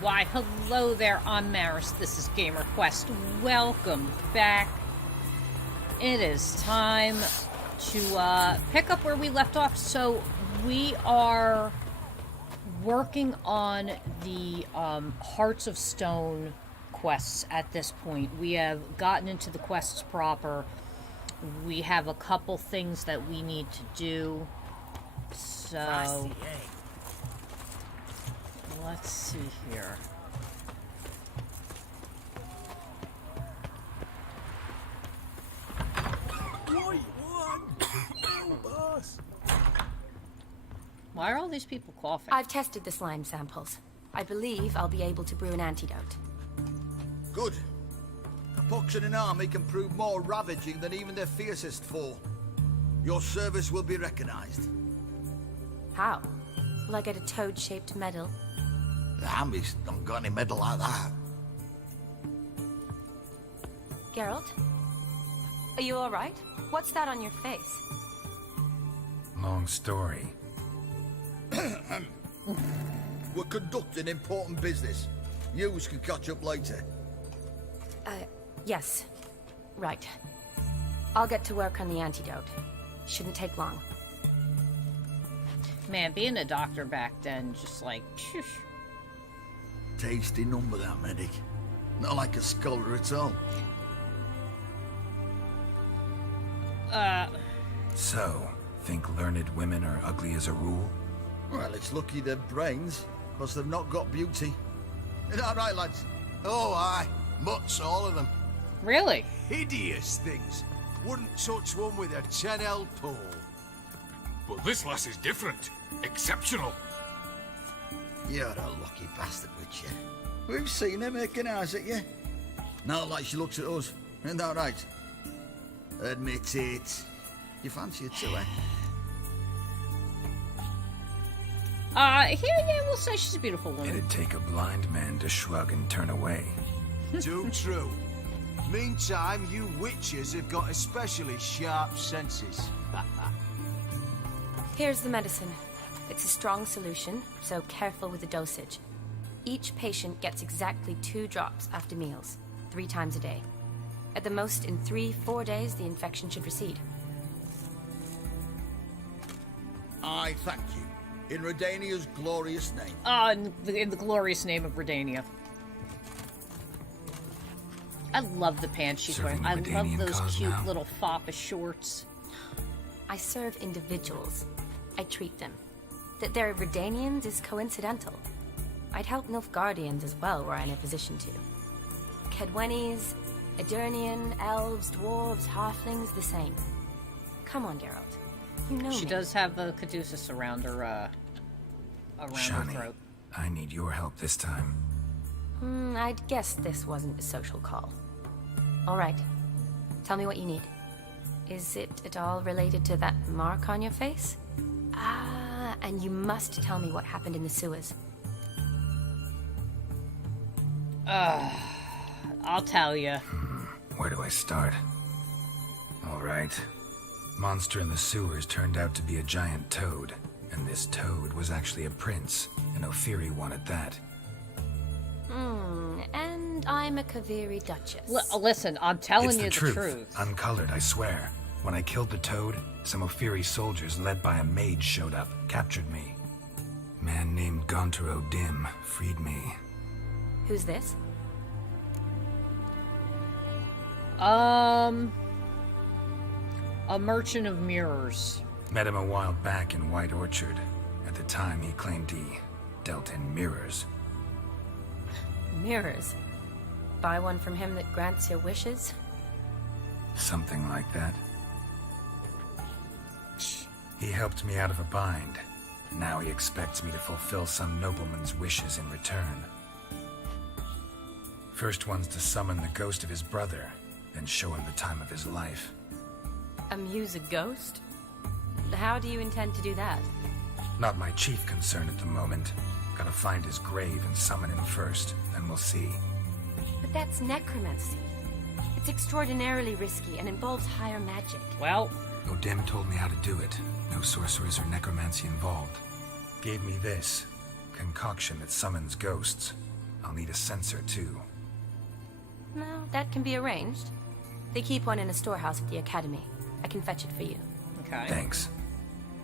Why, hello there, I'm Maris. This is GamerQuest. Welcome back. It is time to pick up where we left off. So we are working on the Hearts of Stone quests at this point. We have gotten into the quests proper. We have a couple things that we need to do. So let's see here. Why are all these people coughing? I've tested the slime samples. I believe I'll be able to brew an antidote. Good. A pox in an army can prove more ravaging than even their fiercest foe. Your service will be recognized. How? Will I get a toad-shaped medal? The army's not got any medal like that. Geralt? Are you alright? What's that on your face? Long story. We're conducting important business. Yous can catch up later. Yes. Right. I'll get to work on the antidote. Shouldn't take long. Man, being a doctor back then, just like, shush. Tasty number, that medic. Not like a scholar at all. So, think learned women are ugly as a rule? Well, it's lucky they've brains, because they've not got beauty. Is that right, lads? Oh, aye. Mutts, all of them. Really? Hideous things. Wouldn't touch one with a 10L pole. But this lass is different. Exceptional. You're a lucky bastard, Witcher. We've seen her making eyes at you. Not like she looks at us. Isn't that right? Admit it. You fancy her too, eh? Yeah, we'll say she's a beautiful woman. It'd take a blind man to shrug and turn away. Too true. Meantime, you witches have got especially sharp senses. Here's the medicine. It's a strong solution, so careful with the dosage. Each patient gets exactly 2 drops after meals, 3 times a day. At the most, in 3-4 days, the infection should recede. I thank you. In Redania's glorious name. In the glorious name of Redania. I love the pants she's wearing. I love those cute little foppa shorts. I serve individuals. I treat them. That they're Redanians is coincidental. I'd help Nilfgaardians as well were I in a position to. Kedwenis, Edirnian, elves, dwarves, halflings, the same. Come on, Geralt. You know She me. does have a caduceus around her, around Shani, her throat. I need your help this time. I'd guess this wasn't a social call. All right. Tell me what you need. Is it at all related to that mark on your face? Ah, and you must tell me what happened in the sewers. I'll tell you. Where do I start? Alright. Monster in the sewers turned out to be a giant toad, and this toad was actually a prince, and Ophiri wanted that. And I'm a Kaviri Duchess. Listen, I'm telling It's you the the truth. truth. Uncolored, I swear. When I killed the toad, some Ophiri soldiers led by a mage showed up, captured me. Man named Gontaro Dim freed me. Who's this? A merchant of mirrors. Met him a while back in White Orchard. At the time, he claimed he dealt in mirrors. Mirrors. Buy one from him that grants your wishes? Something like that. He helped me out of a bind. Now he expects me to fulfill some nobleman's wishes in return. First one's to summon the ghost of his brother, then show him the time of his life. Amuse a ghost? How do you intend to do that? Not my chief concern at the moment. Gotta find his grave and summon him first, then we'll see. But that's necromancy. It's extraordinarily risky and involves higher magic. Well, Odim told me how to do it. No sorcerers or necromancy involved. Gave me this concoction that summons ghosts. I'll need a sensor, too. No, that can be arranged. They keep one in a storehouse at the academy. I can fetch it for you. Okay. Thanks.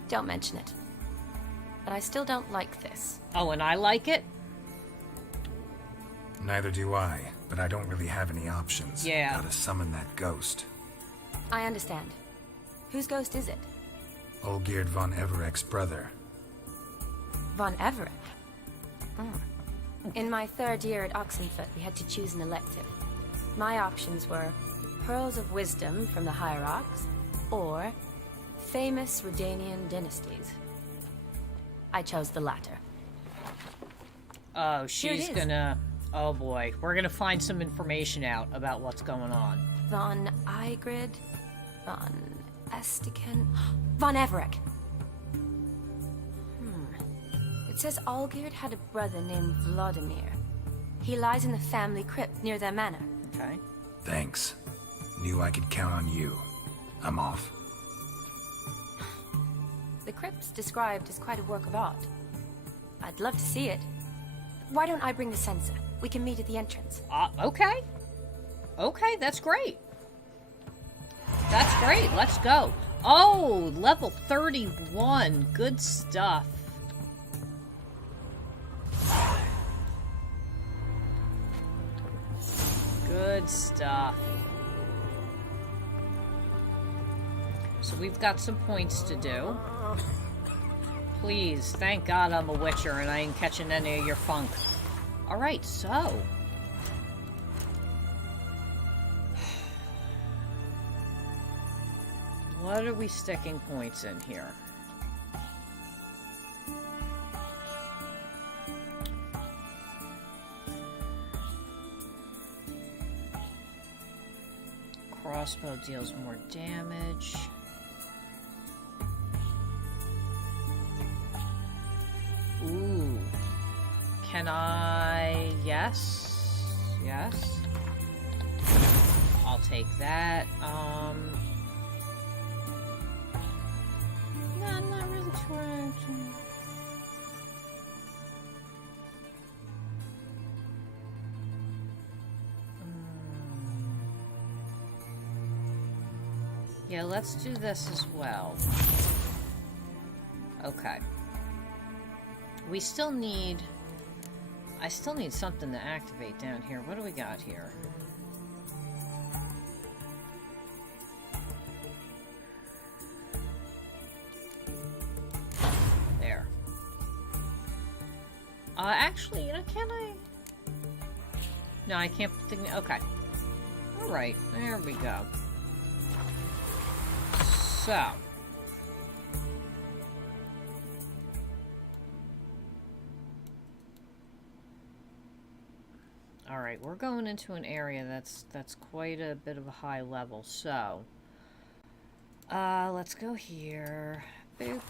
Don't mention it. But I still don't like this. Oh, and I like it? Neither do I, but I don't really have any options. Yeah. Gotta summon that ghost. I understand. Whose ghost is it? Olgierd von Everek's brother. Von Everett? In my third year at Oxenfoot, we had to choose an elective. My options were Pearls of Wisdom from the Hierarchs, or famous Redanian dynasties. I chose the latter. Oh, Here she's it is. gonna... Oh boy, we're gonna find some information out about what's going on. Von Igrid, Von Estiken, Von Everett. It says Olgierd had a brother named Vladimir. He lies in the family crypt near their manor. Okay. Thanks. Knew I could count on you. I'm off. The crypt's described as quite a work of art. I'd love to see it. Why don't I bring the sensor? We can meet at the entrance. Okay. Okay, that's great. That's great. Let's go. Oh, level 31. Good stuff. Good stuff. So we've got some points to do. Please, thank God I'm a Witcher and I ain't catching any of your funk. Alright, so... what are we sticking points in here? Crossbow deals more damage. Ooh. Can I... yes? Yes. I'll take that. No, I'm not really trying to... Yeah, let's do this as well. Okay. We still need... I still need something to activate down here. What do we got here? There. Actually, you know, can I? No, I can't put the... okay. Alright, there we go. So... alright, we're going into an area that's quite a bit of a high level, so... let's go here. Boop.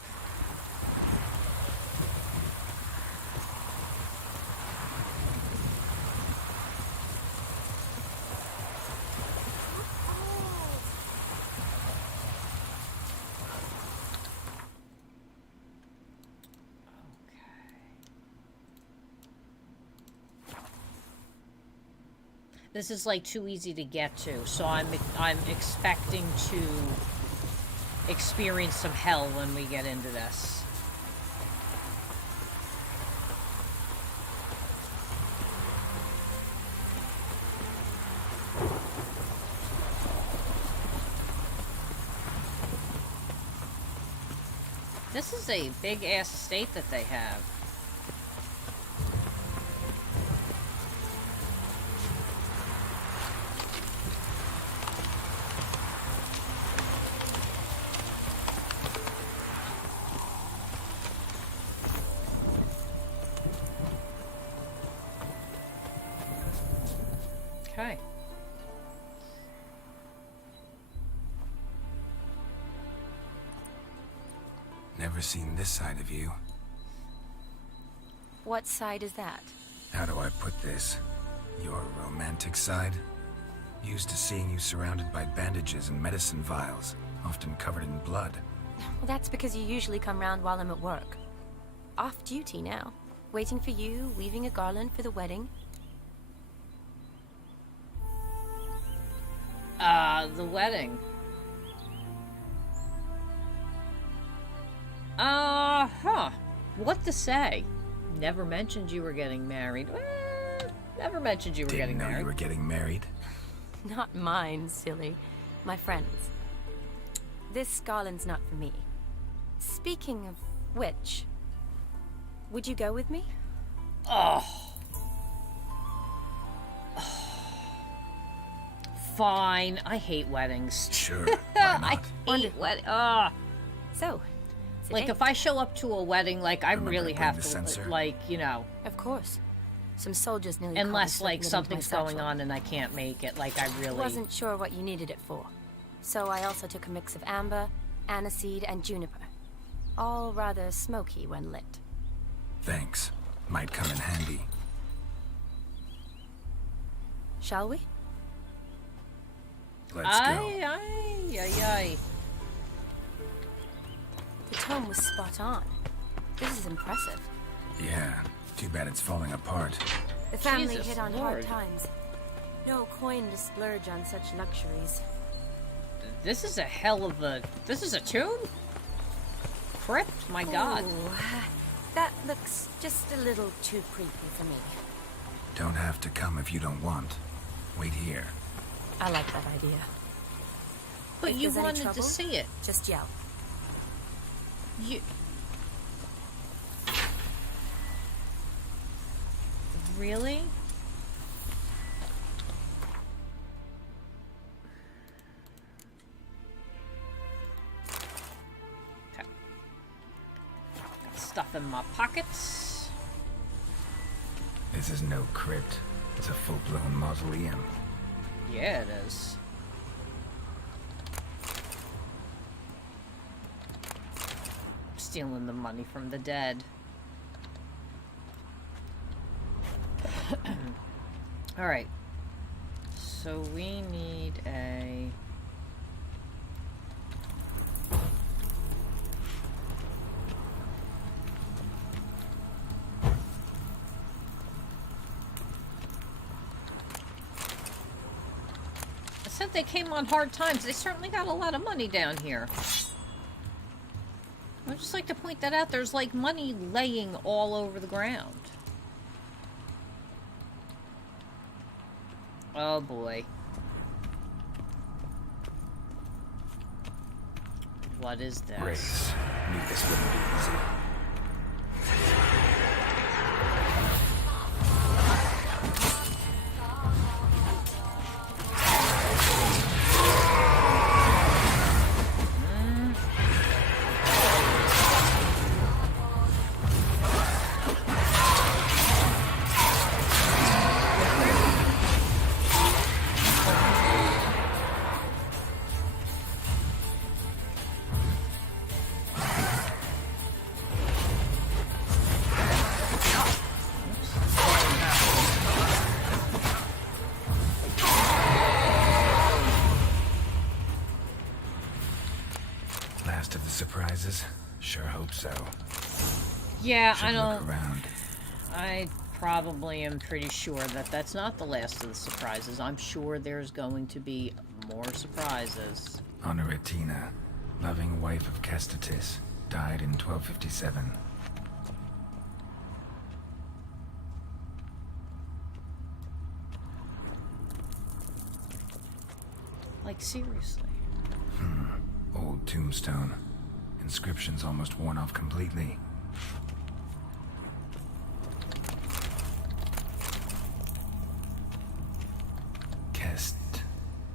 This is like too easy to get to, so I'm expecting to experience some hell when we get into this. This is a big ass estate that they have. Okay. Never seen this side of you. What side is that? How do I put this? Your romantic side? Used to seeing you surrounded by bandages and medicine vials, often covered in blood. Well, that's because you usually come round while I'm at work. Off duty now. Waiting for you, weaving a garland for the wedding. The wedding. What to say? Never mentioned you were getting married. Never mentioned you were getting Didn't know married. you were getting married? Not mine, silly. My friends. This garland's not for me. Speaking of which, would you go with me? Fine. I hate weddings. Sure, why I not? hate weddings. So, it's a Like, date. if I show up to a wedding, like, I Remember really to bring have the to, sensor? like, you know, Of course. Some soldiers nearly caught me unless, slipping like, it into something's my going satchel. on and I can't make it. Like, I really... Wasn't sure what you needed it for. So I also took a mix of amber, aniseed, and juniper. All rather smoky when lit. Thanks. Might come in handy. Shall we? Let's go. Aye. The tome was spot on. This is impressive. Yeah, too bad it's falling apart. The family Jesus hit on Lord. hard times. No coin to splurge on such luxuries. This is a hell of a... This is a tomb? Crypt? My god. Ooh, that looks just a little too creepy for me. Don't have to come if you don't want. Wait here. I like that idea. But If you there's any wanted to trouble, see it. Just yell. You... Really? Okay. Got stuff in my pockets. This is no crypt. It's a full-blown mausoleum. Yeah, it is. Stealing the money from the dead. Alright. So we need a... I said they came on hard times. They certainly got a lot of money down here. I'd just like to point that out. There's like money laying all over the ground. Oh boy. What is this? Grace. Knew this wouldn't be easy. Last of the surprises? Sure hope so. Yeah, Should I look don't... around. I probably am pretty sure that that's not the last of the surprises. I'm sure there's going to be more surprises. Honoratina, loving wife of Kestatis, died in 1257. Like, seriously. Old tombstone. Inscription's almost worn off completely.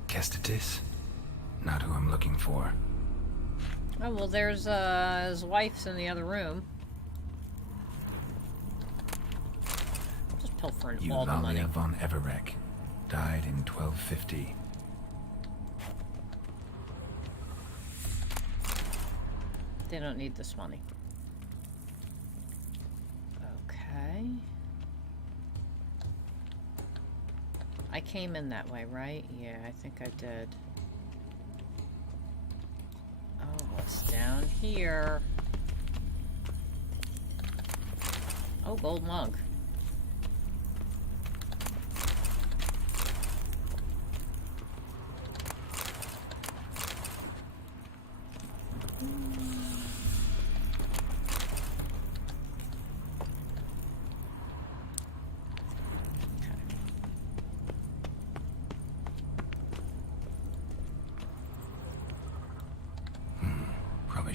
Kestatis? Not who I'm looking for. Oh, well, there's, his wife's in the other room. Just pilfering all the money. Eulalia von Everek. Died in 1250. They don't need this money. Okay. I came in that way, right? Yeah, I think I did. Oh, what's down here? Oh, gold mug.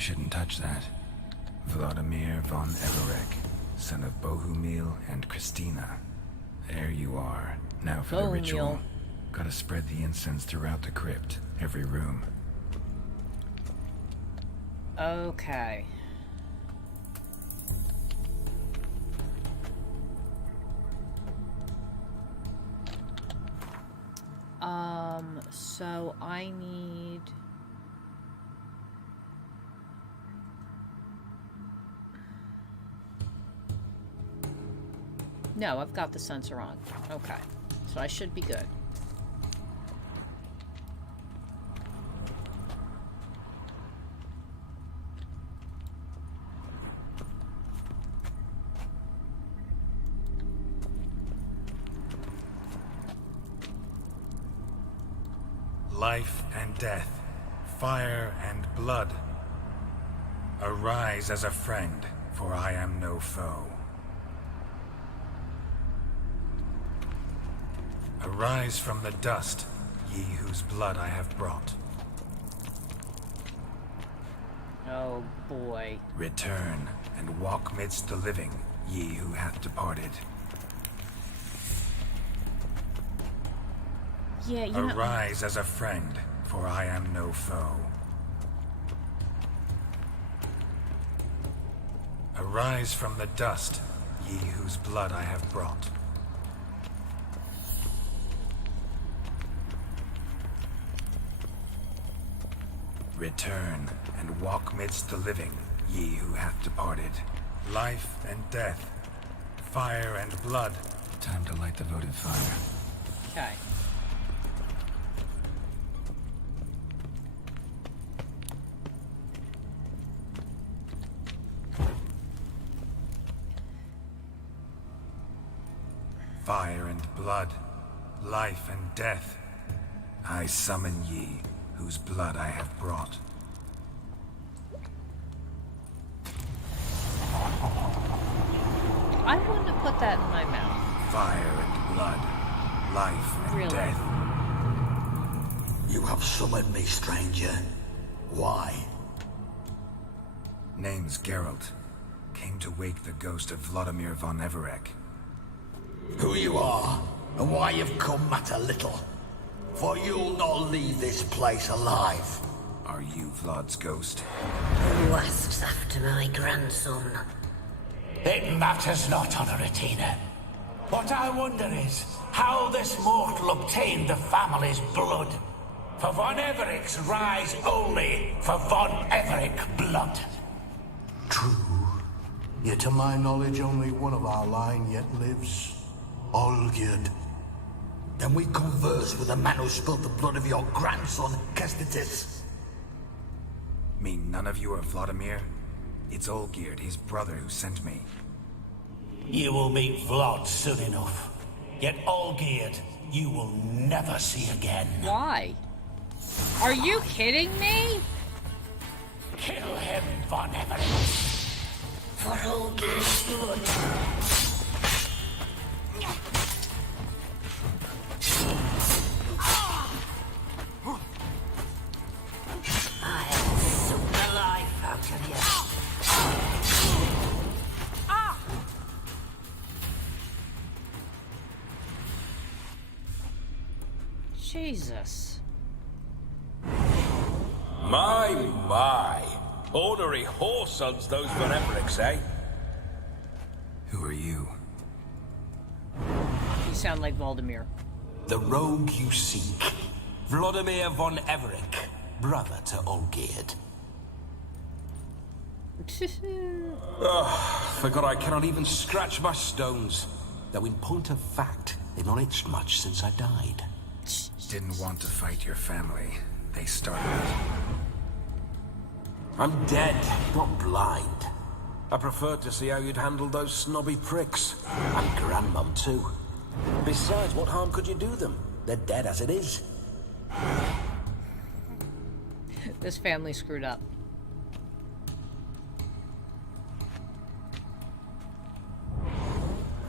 shouldn't touch that. Vladimir von Everek, son of Bohumil and Christina. There you are. Now for the ritual. Bohumil. Gotta spread the incense throughout the crypt, every room. Okay. So I need... No, I've got the sensor on. Okay. So I should be good. Life and death, fire and blood. Arise as a friend, for I am no foe. Arise from the dust, ye whose blood I have brought. Oh boy. Return, and walk midst the living, ye who hath departed. Yeah, you know... Arise as a friend, for I am no foe. Arise from the dust, ye whose blood I have brought. Return, and walk midst the living, ye who hath departed. Life and death, fire and blood. Time to light the votive fire. Okay. Fire and blood, life and death. I summon ye, whose blood I have brought. I wouldn't have put that in my mouth. Fire and blood, life and Really? death. You have summoned me, stranger. Why? Name's Geralt. Came to wake the ghost of Vladimir von Everek. Who you are, and why you've come matter little. For you'll not leave this place alive. Are you Vlad's ghost? Who asks after my grandson? It matters not, Honoratina. What I wonder is how this mortal obtained the family's blood. For von Everek's rise only for von Everek blood. True. Yet to my knowledge, only one of our line yet lives. Olgierd. Then we converse with the man who spilled the blood of your grandson, Kestitis. Mean none of you are Vladimir? It's Olgierd, his brother, who sent me. You will meet Vlad soon enough. Yet Olgierd, you will never see again. Why? Are you kidding me? Kill him, von Everek. For Olgierd's blood. I'll suck the life out of you. Jesus. My. Ornery whoresons those von Evereks, eh? Who are you? You sound like Valdemir. The rogue you seek. Vladimir von Everek, brother to Olgierd. Forgot I cannot even scratch my stones. Though in point of fact, they've not itched much since I died. Didn't want to fight your family. They started it. I'm dead, not blind. I preferred to see how you'd handle those snobby pricks. And Grandmum, too. Besides, what harm could you do them? They're dead as it is. This family screwed up.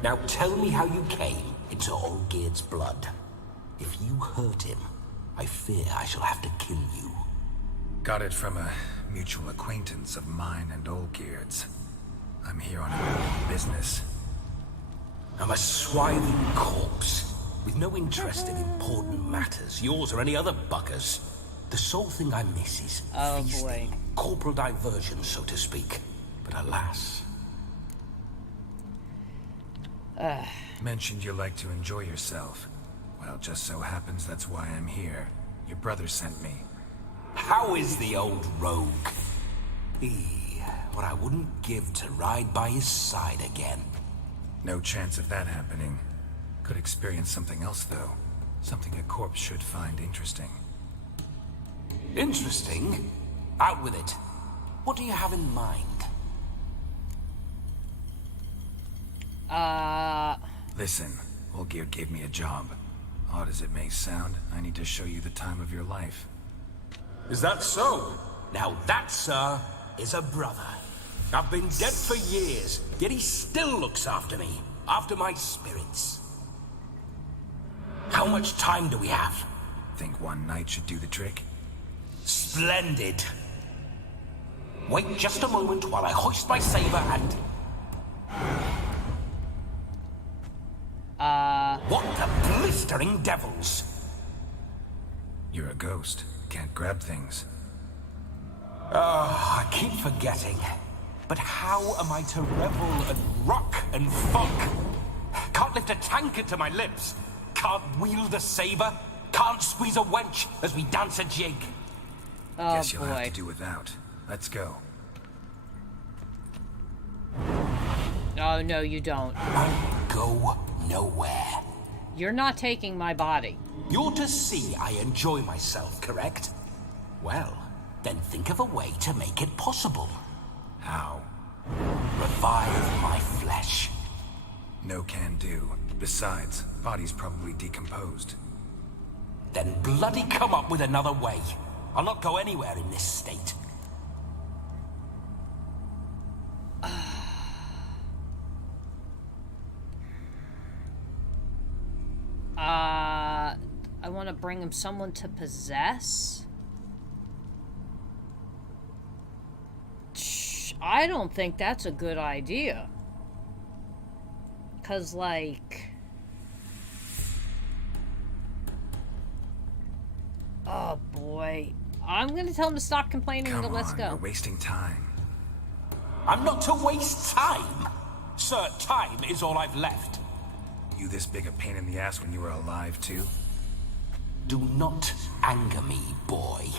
Now tell me how you came into Olgierd's blood. If you hurt him, I fear I shall have to kill you. Got it from a mutual acquaintance of mine and Olgierd's. I'm here on a business. I'm a swithing corpse, with no interest in important matters, yours or any other buggers. The sole thing I miss is feasting. Corporal diversion, so to speak. But alas... Mentioned you like to enjoy yourself. Well, just so happens that's why I'm here. Your brother sent me. How is the old rogue? What I wouldn't give to ride by his side again. No chance of that happening. Could experience something else, though. Something a corpse should find interesting. Interesting? Out with it. What do you have in mind? Listen, Olgierd gave me a job. Odd as it may sound, I need to show you the time of your life. Is that so? Now that, sir, is a brother. I've been dead for years, yet he still looks after me. After my spirits. How much time do we have? Think one night should do the trick? Splendid. Wait just a moment while I hoist my saber and... What the blistering devils? You're a ghost. Can't grab things. I keep forgetting. But how am I to revel and rock and funk? Can't lift a tankard to my lips. Can't wield a saber. Can't squeeze a wench as we dance a jig. Oh, Guess you'll boy. have to do without. Let's go. Oh, no, you don't. I go nowhere. You're not taking my body. You're to see I enjoy myself, correct? Well, then think of a way to make it possible. How? Revive my flesh. No can do. Besides, body's probably decomposed. Then bloody come up with another way. I'll not go anywhere in this state. I want to bring him someone to possess? I don't think that's a good idea. 'Cause, like... Oh, boy. I'm gonna tell him to stop complaining and let's go. We're wasting time. I'm not to waste time. Sir, time is all I've left. You this big a pain in the ass when you were alive, too? Do not anger me, boy.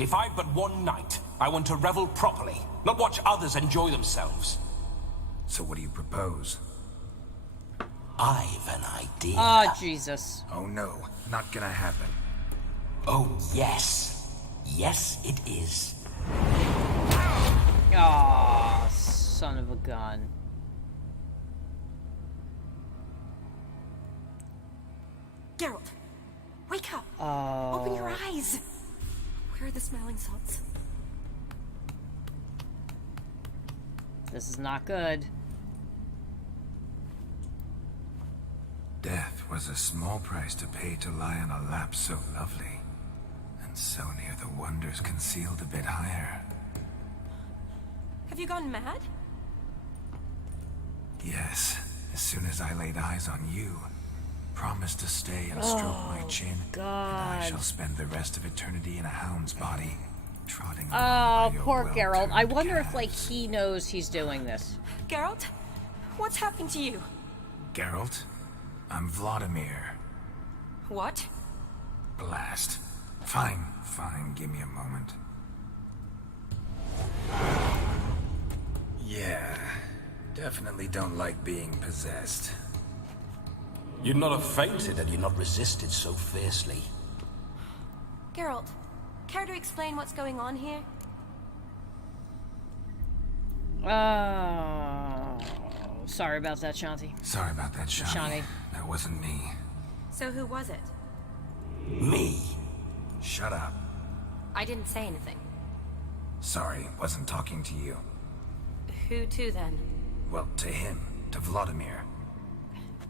If I've but one night, I want to revel properly, not watch others enjoy themselves. So what do you propose? I've an idea. Oh, Jesus. Oh no, not gonna happen. Oh, yes. Yes, it is. Aw, son of a gun. Geralt, wake up. Oh. Open your eyes. Where are the smelling salts? This is not good. Death was a small price to pay to lie on a lap so lovely, and so near the wonders concealed a bit higher. Have you gone mad? Yes, as soon as I laid eyes on you, promised to stay and stroke my chin, and I shall spend the rest of eternity in a hound's body, trotting along by your poor Geralt. I well-turned wonder if, like, calves. he knows he's doing this. Geralt, what's happened to you? Geralt, I'm Vladimir. What? Blast. Fine, give me a moment. Yeah, definitely don't like being possessed. You'd not have fainted had you not resisted so fiercely. Geralt, care to explain what's going on here? Sorry about that, Shanti. Sorry about that, Shani. That wasn't me. So who was it? Me? Shut up. I didn't say anything. Sorry, wasn't talking to you. Who to then? Well, to him. To Vladimir.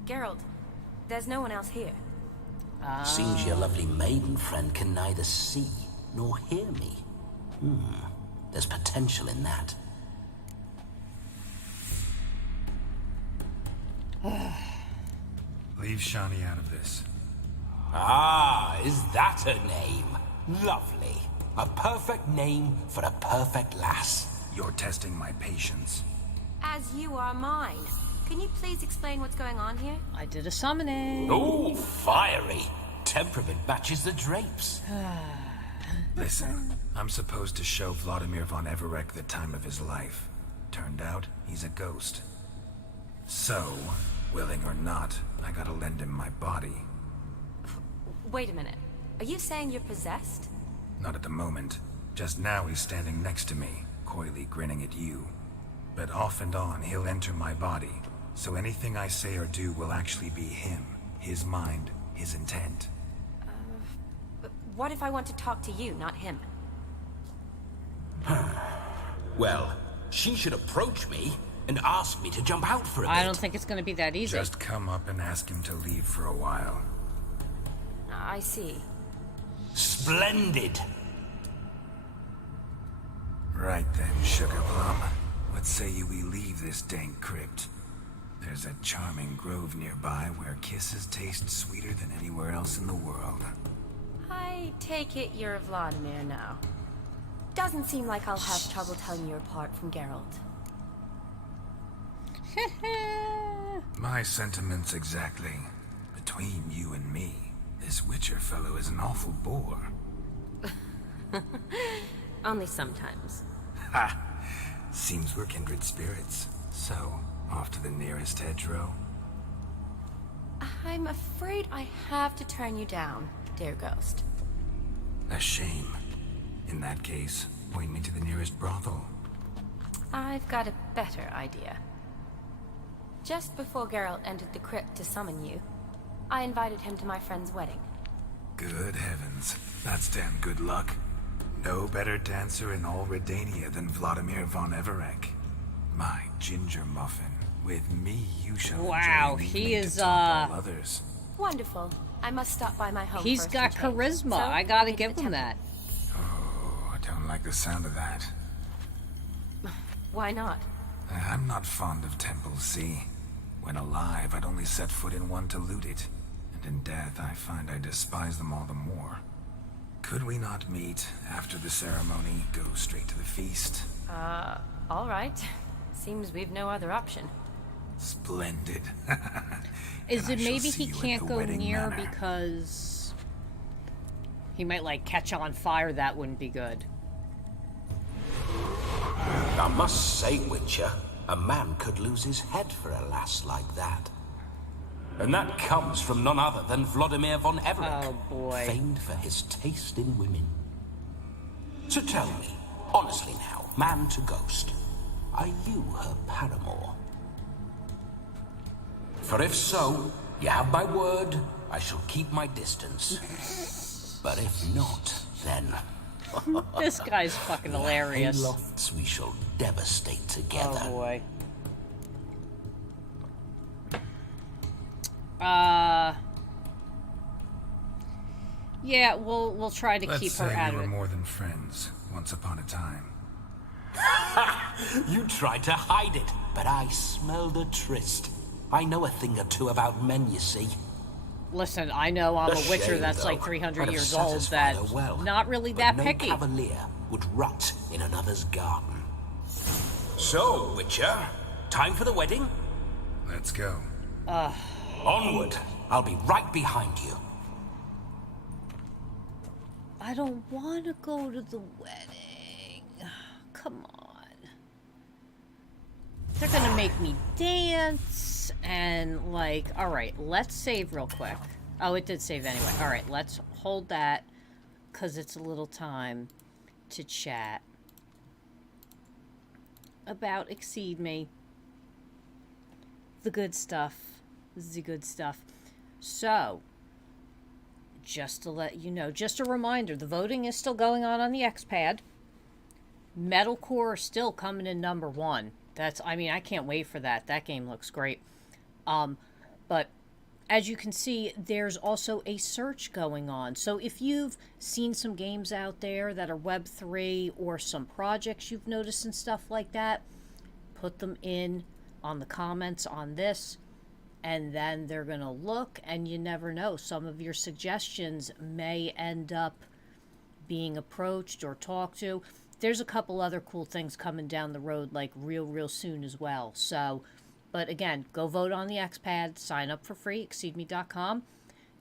Geralt, there's no one else here. Seems your lovely maiden friend can neither see nor hear me. There's potential in that. Leave Shawnee out of this. Ah, is that her name? Lovely. A perfect name for a perfect lass. You're testing my patience. As you are mine. Can you please explain what's going on here? I did a summoning. Oh, fiery. Temperament matches the drapes. Listen, I'm supposed to show Vladimir von Everek the time of his life. Turned out, he's a ghost. So, willing or not, I gotta lend him my body. Wait a minute. Are you saying you're possessed? Not at the moment. Just now he's standing next to me, coyly grinning at you. But off and on, he'll enter my body. So anything I say or do will actually be him. His mind, his intent. What if I want to talk to you, not him? Well, she should approach me and ask me to jump out for a bit. I don't think it's going to be that easy. Just come up and ask him to leave for a while. I see. Splendid. Right then, Sugar Plum. What say you we leave this dank crypt? There's a charming grove nearby where kisses taste sweeter than anywhere else in the world. I take it you're Vladimir now. Doesn't seem like I'll have trouble telling you apart from Geralt. My sentiments exactly. Between you and me, this Witcher fellow is an awful bore. Only sometimes. Ha! Seems we're kindred spirits. So, off to the nearest hedgerow? I'm afraid I have to turn you down, dear ghost. A shame. In that case, point me to the nearest brothel. I've got a better idea. Just before Geralt entered the crypt to summon you, I invited him to my friend's wedding. Good heavens. That's damn good luck. No better dancer in all Redania than Vladimir von Everek. My ginger muffin. With me, you shall Wow, enjoy he evening is, to top all others. Wonderful. I must stop by my home He's first got and change. charisma. So, I gotta meet give at the him temple. that. Oh, I don't like the sound of that. Why not? I'm not fond of temples, see? When alive, I'd only set foot in one to loot it. And in death, I find I despise them all the more. Could we not meet after the ceremony, go straight to the feast? All right. Seems we've no other option. Splendid. Is And I it shall maybe see he you at can't the go wedding near manor. because he might like catch on fire? That wouldn't be good. I must say, Witcher, a man could lose his head for a lass like that. And that comes from none other than Vladimir von Everek, Oh, boy. famed for his taste in women. So tell me, honestly now, man to ghost, are you her paramour? For if so, you have my word, I shall keep my distance. But if not, then... This guy's fucking hilarious. Haylofts we shall devastate together. Oh boy. Yeah, we'll try to Let's keep her say out we of were it. more than friends, once upon a time. You tried to hide it, but I smelled a tryst. I know a thing or two about men, you see. Listen, I know I'm a witcher shame, that's like though. 300 I'd have years old satisfied that's her well, not really but that no picky. cavalier would rot in another's garden. So, Witcher, time for the wedding? Let's go. Onward. I'll be right behind you. I don't want to go to the wedding. Come on. They're gonna make me dance and like, all right, let's save real quick. Oh, it did save anyway. All right, let's hold that because it's a little time to chat about Exceed Me. The good stuff. The good stuff. So, just to let you know, just a reminder, the voting is still going on the X-Pad. Metalcore is still coming in #1. I mean, I can't wait for that. That game looks great. But as you can see, there's also a search going on. So if you've seen some games out there that are Web3 or some projects you've noticed and stuff like that, put them in on the comments on this, and then they're going to look, and you never know. Some of your suggestions may end up being approached or talked to. There's a couple other cool things coming down the road, like real soon as well. So, but again, go vote on the XPad, sign up for free, exceedme.com,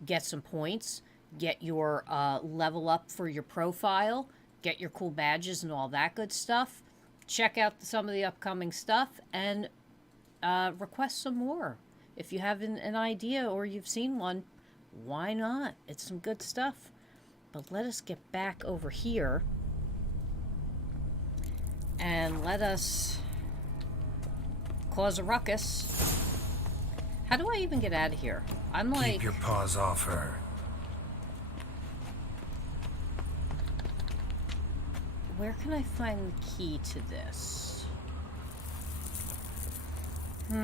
get some points, get your level up for your profile, get your cool badges and all that good stuff. Check out some of the upcoming stuff and request some more. If you have an idea or you've seen one, why not? It's some good stuff. But let us get back over here and let us cause a ruckus. How do I even get out of here? I'm like... Keep your paws off her. Where can I find the key to this? I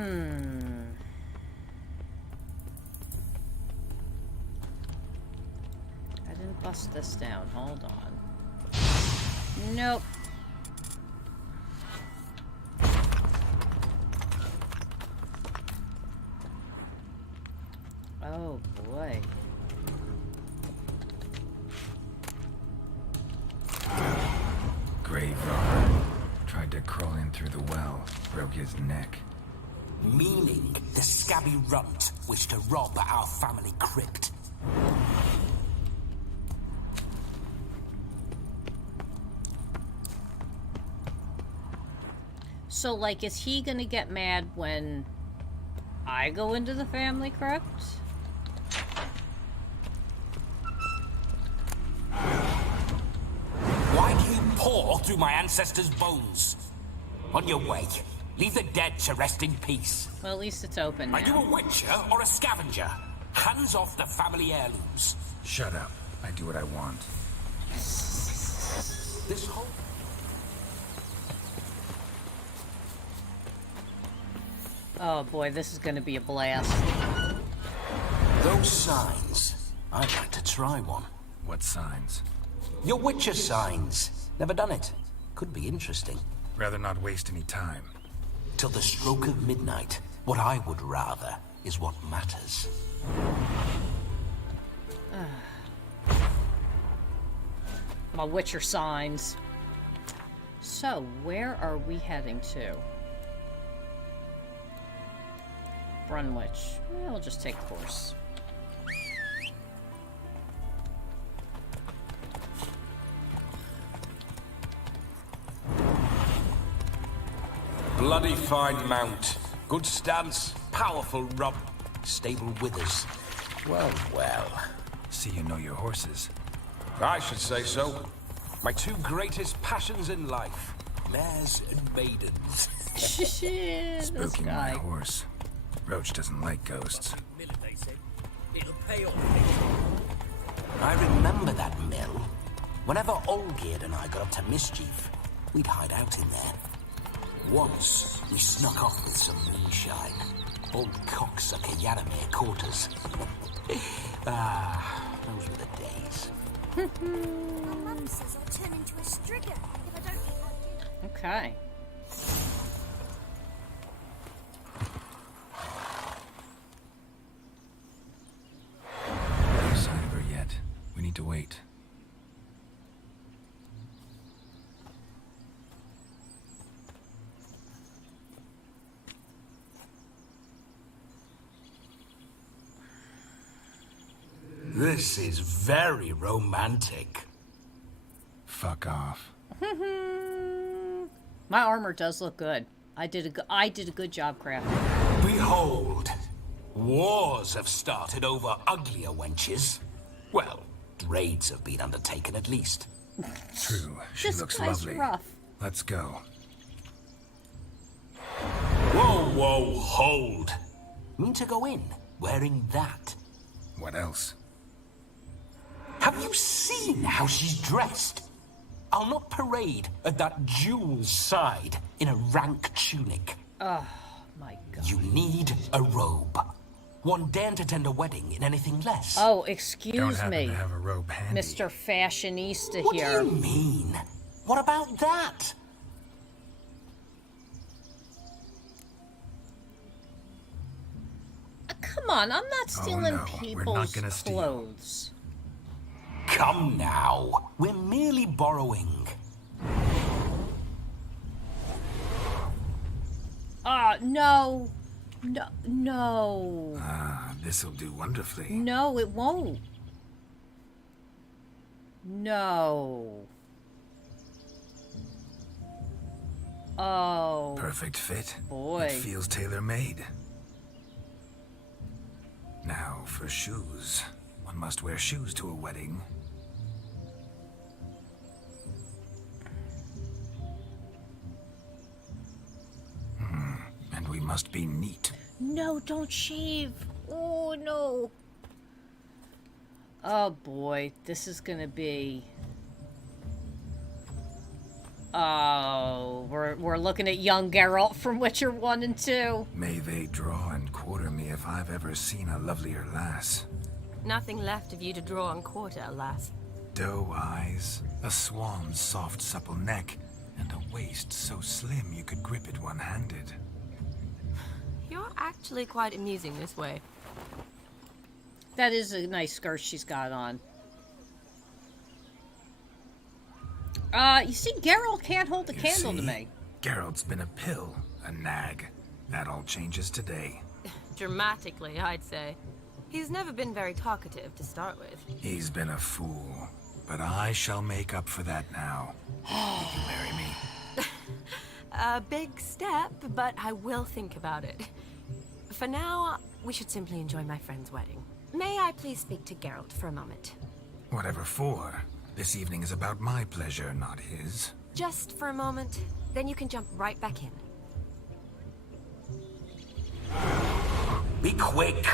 didn't bust this down. Hold on. Nope. Oh boy. Grave robber. Tried to crawl in through the well. Broke his neck. Meaning the scabby runt wished to rob our family crypt. So, like, is he gonna get mad when I go into the family crypt? Why'd he paw through my ancestors' bones? On your way. Leave the dead to rest in peace. Well, at least it's open now. Are you a witcher or a scavenger? Hands off the family heirlooms. Shut up. I do what I want. This whole... Oh boy, this is gonna be a blast. Those signs. I'd like to try one. What signs? Your witcher signs. Never done it. Could be interesting. Rather not waste any time. Till the stroke of midnight. What I would rather is what matters. My witcher signs. So, where are we heading to? Brunwich. We'll just take a course. Bloody fine mount. Good stance, powerful rub, stable withers. Well, well. See you know your horses. I should say so. My two greatest passions in life. Mares and maidens. This Spooking my guy. horse. Roach doesn't like ghosts. I remember that mill. Whenever Olgierd and I got up to mischief, we'd hide out in there. Once, we snuck off with some moonshine. Old cocksucker Yaramir caught us. Those were the days. My mum says I'll turn into a strigger if I don't eat my dinner. Okay. No sign of her yet. We need to wait. This is very romantic. Fuck off. My armor does look good. I did a good job crafting. Behold, wars have started over uglier wenches. Well, raids have been undertaken at least. True. She This looks guy's lovely. rough. Let's go. Whoa, hold. Mean to go in wearing that? What else? Have you seen how she's dressed? I'll not parade at that jewel's side in a rank tunic. Oh, my God. You need a robe. One daren't attend a wedding in anything less. Oh, Don't excuse happen me, to have a robe handy. Mr. Fashionista What here. do you mean? What about that? Come on, I'm not stealing no, we're people's not gonna steal. clothes. Come now. We're merely borrowing. No. No, no. This'll do wonderfully. No, it won't. No. Oh. Perfect fit. Boy. It feels tailor-made. Now, for shoes. One must wear shoes to a wedding. And we must be neat. No, don't shave. Oh, no. Oh, boy. This is gonna be... Oh, we're looking at young Geralt from Witcher 1 and 2. May they draw and quarter me if I've ever seen a lovelier lass. Nothing left of you to draw and quarter, alas. Doe eyes, a swan's soft supple neck, and a waist so slim you could grip it one-handed. You're actually quite amusing this way. That is a nice skirt she's got on. You see, Geralt can't hold a candle to me. Geralt's been a pill, a nag. That all changes today. Dramatically, I'd say. He's never been very talkative to start with. He's been a fool, but I shall make up for that now. Will you marry me? A big step, but I will think about it. For now, we should simply enjoy my friend's wedding. May I please speak to Geralt for a moment? Whatever for. This evening is about my pleasure, not his. Just for a moment, then you can jump right back in. Be quick.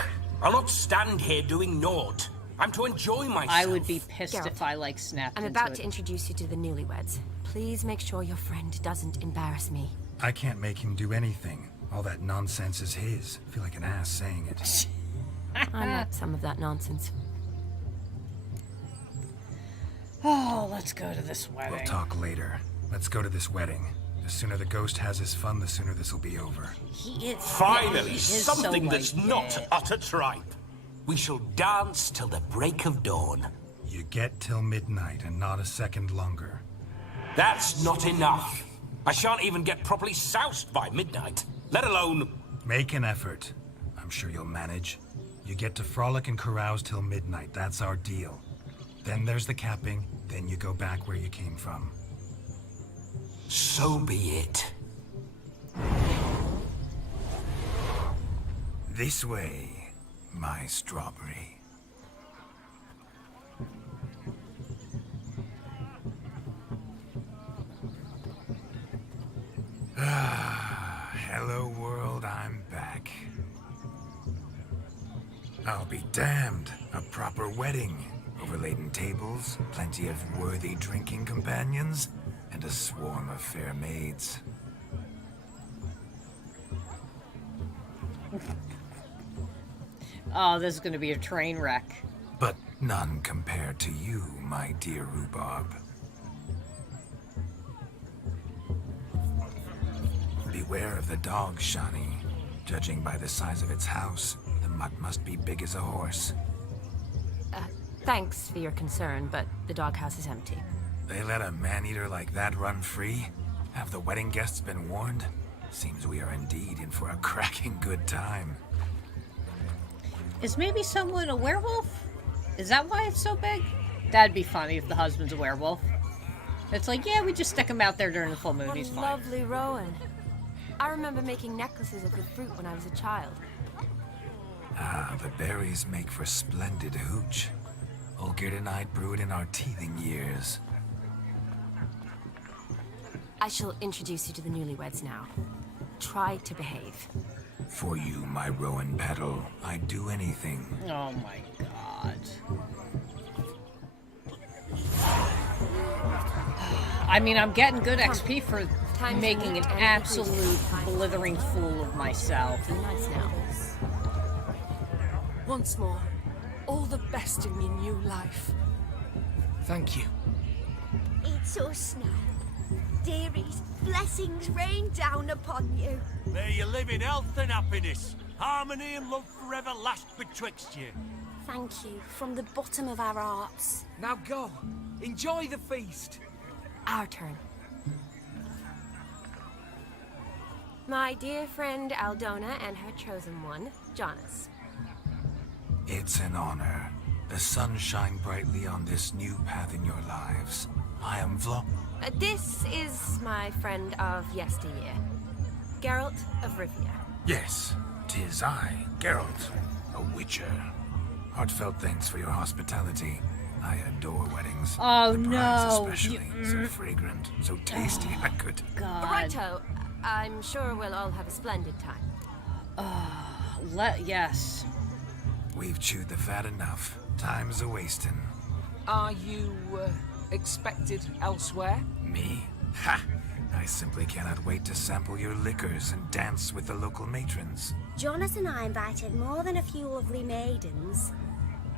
I'll not stand here doing naught. I'm to enjoy myself. I would be pissed Geralt, if I, like, snapped I'm into about it. to introduce you to the newlyweds. Please make sure your friend doesn't embarrass me. I can't make him do anything. All that nonsense is his. I feel like an ass saying it. I like some of that nonsense. Oh, let's go to this wedding. We'll talk later. Let's go to this wedding. The sooner the ghost has his fun, the sooner this will be over. He is... Finally, he is something so that's not utter tripe. We shall dance till the break of dawn. You get till midnight and not a second longer. That's not enough. I shan't even get properly soused by midnight, let alone... Make an effort. I'm sure you'll manage. You get to frolic and carouse till midnight. That's our deal. Then there's the capping, then you go back where you came from. So be it. This way, my strawberry. Hello world, I'm back. I'll be damned. A proper wedding. Overladen tables, plenty of worthy drinking companions, and a swarm of fair maids. Oh, this is going to be a train wreck. But none compared to you, my dear rhubarb. Beware of the dog, Shani. Judging by the size of its house, the mutt must be big as a horse. Thanks for your concern, but the doghouse is empty. They let a man-eater like that run free? Have the wedding guests been warned? Seems we are indeed in for a cracking good time. Is maybe someone a werewolf? Is that why it's so big? That'd be funny if the husband's a werewolf. It's like, yeah, we just stick him out there during the full moon, What he's a fine. lovely Rowan. I remember making necklaces of the fruit when I was a child. Ah, the berries make for splendid hooch. Olgerd and I brewed in our teething years. I shall introduce you to the newlyweds now. Try to behave. For you, my Rowan petal, I'd do anything. Oh my god. I mean, I'm getting good XP for making an absolute blithering fool of myself. Be nice now. Once more, all the best in your new life. Thank you. It's us now. Dearies, blessings rain down upon you. May you live in health and happiness. Harmony and love forever last betwixt you. Thank you from the bottom of our hearts. Now go. Enjoy the feast. Our turn. My dear friend Aldona and her chosen one, Jonas. It's an honor. The sun shine brightly on this new path in your lives. I am This is my friend of yesteryear, Geralt of Rivia. Yes, 'tis I, Geralt, a witcher. Heartfelt thanks for your hospitality. I adore weddings. Oh, the brides no. especially. So fragrant, so tasty, I could... God. Righto. I'm sure we'll all have a splendid time. Yes. We've chewed the fat enough. Time's a-wasting. Are you, expected elsewhere? Me? Ha! I simply cannot wait to sample your liquors and dance with the local matrons. Jonas and I invited more than a few lovely maidens.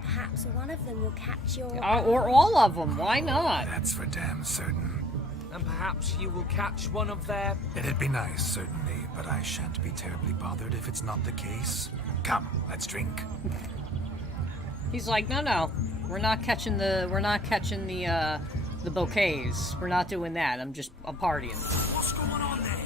Perhaps one of them will catch your... Or all of them. Why not? That's for damn certain. And perhaps you will catch one of their... It'd be nice, certainly, but I shan't be terribly bothered if it's not the case. Come, let's drink. He's like, no. We're not catching the bouquets. We're not doing that. I'm partying. What's going on there?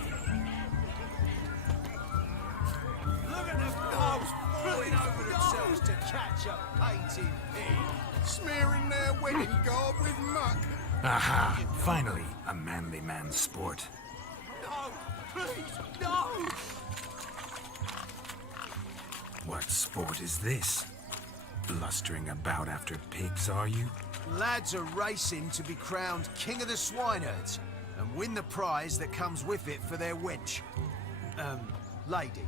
Look at the dogs falling over themselves to catch a painted pig. Smearing their wedding garb with muck. Aha! Finally, a manly man's sport. No! Please, no! What sport is this? Blustering about after pigs, are you? Lads are racing to be crowned King of the Swineherds and win the prize that comes with it for their wench. Lady.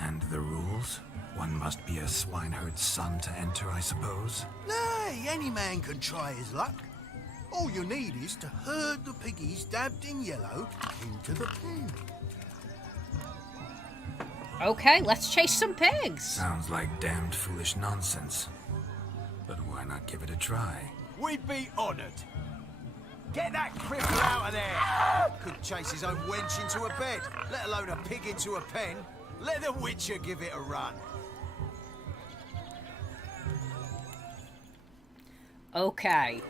And the rules? One must be a swineherd's son to enter, I suppose? Nay, any man can try his luck. All you need is to herd the piggies dabbed in yellow into the pen. Okay, let's chase some pigs. Sounds like damned foolish nonsense. But why not give it a try? We'd be honoured. Get that cripple out of there! Could chase his own wench into a bed, let alone a pig into a pen. Let the Witcher give it a run. Okay.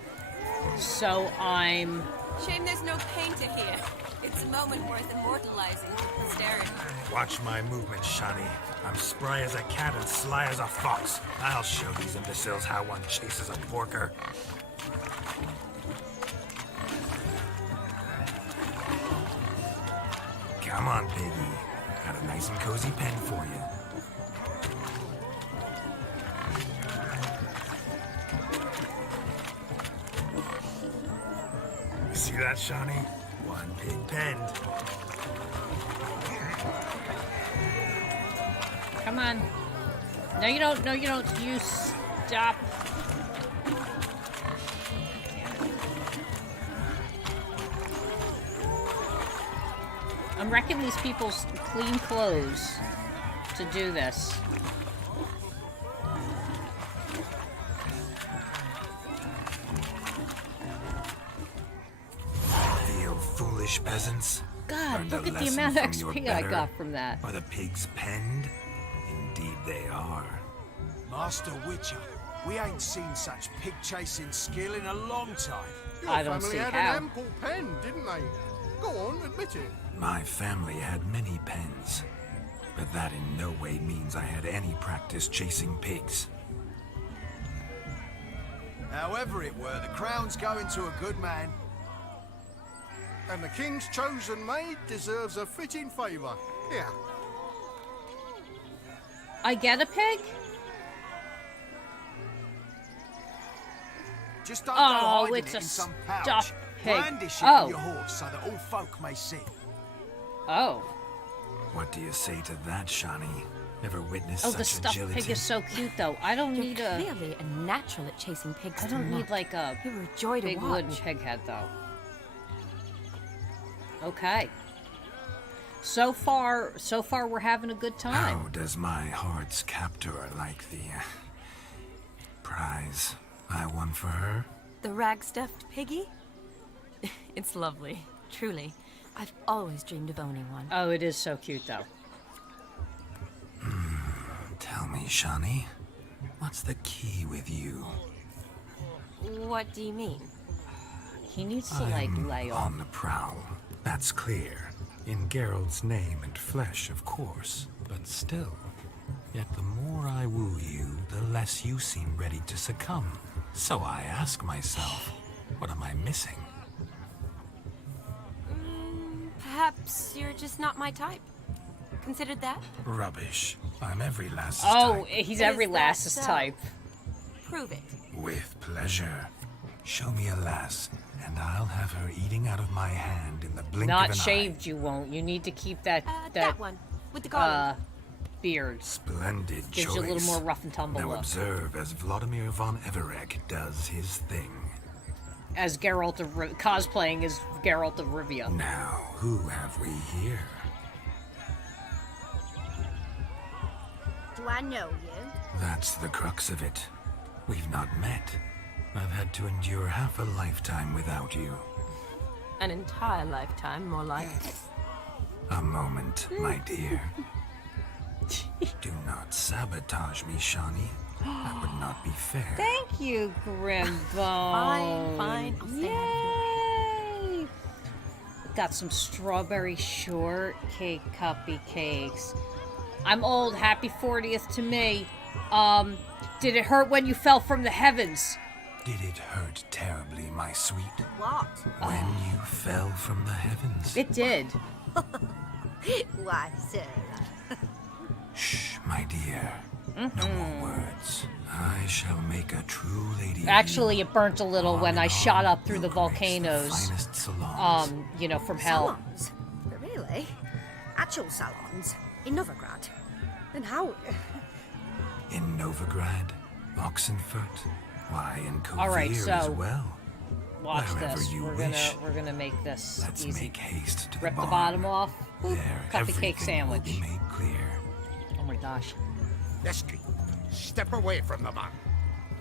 So I'm... Shame there's no painter here. It's a moment worth immortalizing for posterity. Watch my movements, Shani. I'm spry as a cat and sly as a fox. I'll show these imbeciles how one chases a porker. Come on, piggy. Got a nice and cozy pen for you. You see that, Shani? One pig penned. Come on. No, you don't. No, you don't. You stop. I'm wrecking these people's clean clothes to do this. Feel foolish peasants. God, Learned look a at the lesson amount of from your XP I better. got from that. Are the pigs penned? Indeed they are. Master Witcher, we ain't seen such pig-chasing skill in a long time. Your I don't family see had how. an ample pen, didn't they? Go on, admit it. My family had many pens, but that in no way means I had any practice chasing pigs. However it were, the crown's going to a good man. And the king's chosen maid deserves a fitting favour. Here. I get a pig? Just don't Oh, go hiding it's it a in some pouch. stuffed pig. Brandish it Oh. on your horse so that all folk may see. Oh. What do you say to that, Shani? Never witnessed Oh, such the stuffed agility. pig is so cute, though. I don't You're need a... clearly a natural at chasing pigs. I don't need, like, a You were a joy to big watch. wooden pig head, though. Okay. So far we're having a good time. How does my heart's captor like the prize I won for her? The rag-stuffed piggy? It's lovely, truly. I've always dreamed of owning one. Oh, it is so cute, though. Tell me, Shani, what's the key with you? What do you mean? He needs to, like, lay off. On the prowl, that's clear. In Geralt's name and flesh, of course, but still. Yet the more I woo you, the less you seem ready to succumb. So I ask myself, what am I missing? Perhaps you're just not my type. Considered that? Rubbish. I'm every lass's Oh, type. he's every lass's type. Prove it. With pleasure. Show me a lass, and I'll have her eating out of my hand in the blink of an Not eye. shaved, you won't. You need to keep that that one with the garland. Splendid Beard. choice. Gives you a little more rough and tumble Now look. observe as Vladimir von Everek does his thing. As Geralt of cosplaying as Geralt of Rivia. Now, who have we here? Do I know you? That's the crux of it. We've not met. I've had to endure half a lifetime without you. An entire lifetime, more like. A moment, my dear. Do not sabotage me, Shani. That would not be fair. Thank you, Grimbone. Fine. I'll stay out of Yay! Got some strawberry shortcake cuppy cakes. I'm old. Happy 40th to me. Did it hurt when you fell from the heavens? Did it hurt terribly, my sweet? What? When you fell from the heavens? It did. Why, sir? Shh, my dear. No more words. I shall make a true lady. Actually, it burnt a little when I shot up through the You'll grace volcanoes. finest salons. You know, from hell. Salons? Really? Actual salons? In Novigrad? And how... In Novigrad, Oxenfurt, why, in Kovir All right, as so well. watch Wherever this. you We're wish. gonna make this Let's easy. make haste to Rip the the barn. bottom off. Boop, There, cut the cake everything will sandwich. be made clear. Oh my gosh. Leslie, step away from the man.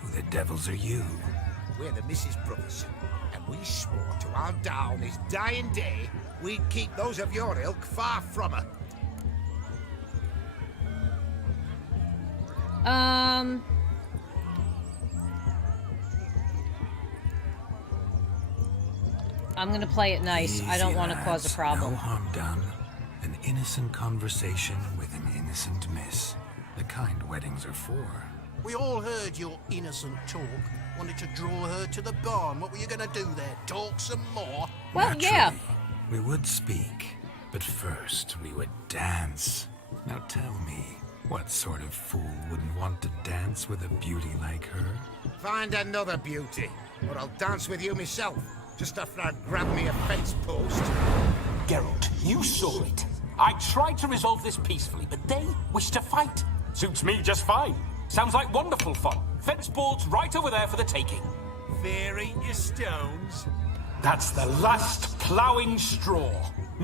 Who the devils are you? We're the Mrs. Brothers, and we swore to our down his dying day we'd keep those of your ilk far from her. I'm gonna play it nice. I don't Easy, want to cause a lads. problem. No harm done. An innocent conversation with an innocent miss. The kind weddings are for. We all heard your innocent talk. Wanted to draw her to the barn. What were you going to do there? Talk some more? Well, yeah. Naturally, we would speak, but first we would dance. Now tell me, what sort of fool wouldn't want to dance with a beauty like her? Find another beauty, or I'll dance with you myself. Just after I grab me a fence post. Geralt, you saw it. I tried to resolve this peacefully, but they wish to fight. Suits me just fine. Sounds like wonderful fun. Fence boards right over there for the taking. Fear eat your stones. That's the last ploughing straw.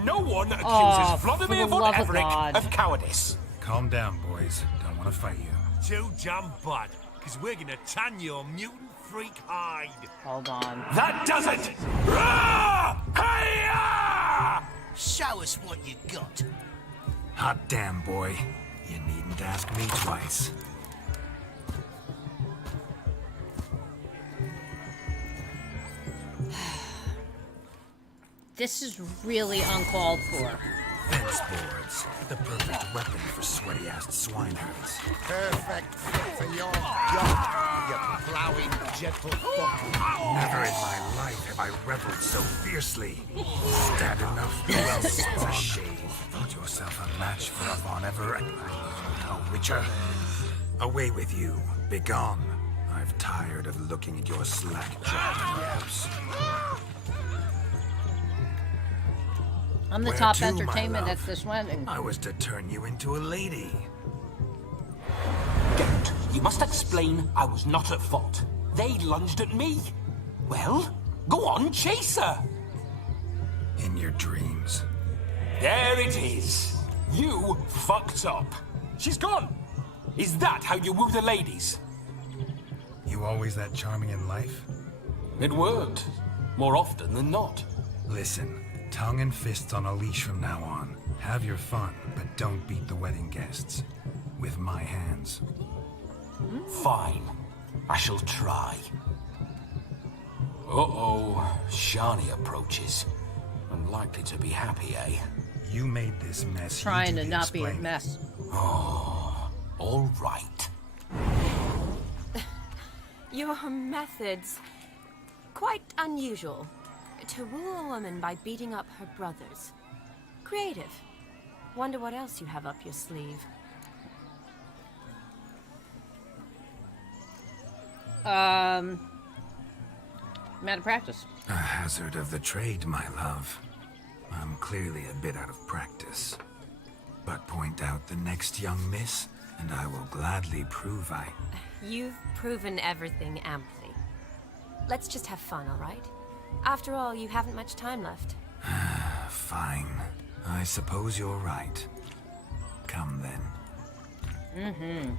No one accuses Oh, for Vladimir the von love of Everek God. of cowardice. Calm down, boys. Don't want to fight you. Too damn bad, because we're gonna tan your mutant freak hide. Hold on. That does it! Rah! Hi-ya! Show us what you got. Hot damn, boy. You needn't ask me twice. This is really uncalled for. Fence boards. The perfect weapon for sweaty-assed swineherds. Perfect fit for your job, you plowing gentle fuck. Never in my life have I reveled so fiercely. Stab enough, who else is a shade? Thought yourself a match for a Von Everett. A witcher. Away with you. Begone. I've tired of looking at your slack-jawed yaps. I'm the Where top to, my entertainment love? at this wedding. I was to turn you into a lady. Geralt, you must explain I was not at fault. They lunged at me. Well, go on, chase her. In your dreams. There it is. You fucked up. She's gone. Is that how you woo the ladies? You always that charming in life? It worked. More often than not. Listen, tongue and fists on a leash from now on. Have your fun, but don't beat the wedding guests. With my hands. Fine. I shall try. Uh-oh. Shani approaches. Unlikely to be happy, eh? You made this mess. Trying to not be a mess. Oh, all right. Your methods... quite unusual. To woo a woman by beating up her brothers. Creative. Wonder what else you have up your sleeve. Matter of practice. A hazard of the trade, my love. I'm clearly a bit out of practice. But point out the next young miss, and I will gladly prove I... You've proven everything amply. Let's just have fun, all right? After all, you haven't much time left. Fine. I suppose you're right. Come then. Mm-hmm.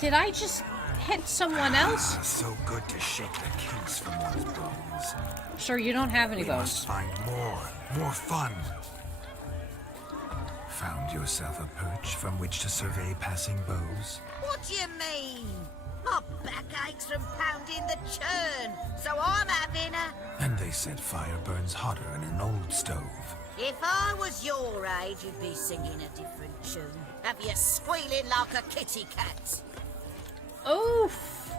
Did I just hit someone else? So good to shake the kinks from one's bones. Sure, you don't have any We bones. must find more fun. Found yourself a perch from which to survey passing bows? What do you mean? My back aches from pounding the churn, so I'm having a... And they said fire burns hotter in an old stove. If I was your age, you'd be singing a different tune. Have you squealing like a kitty cat? Oof.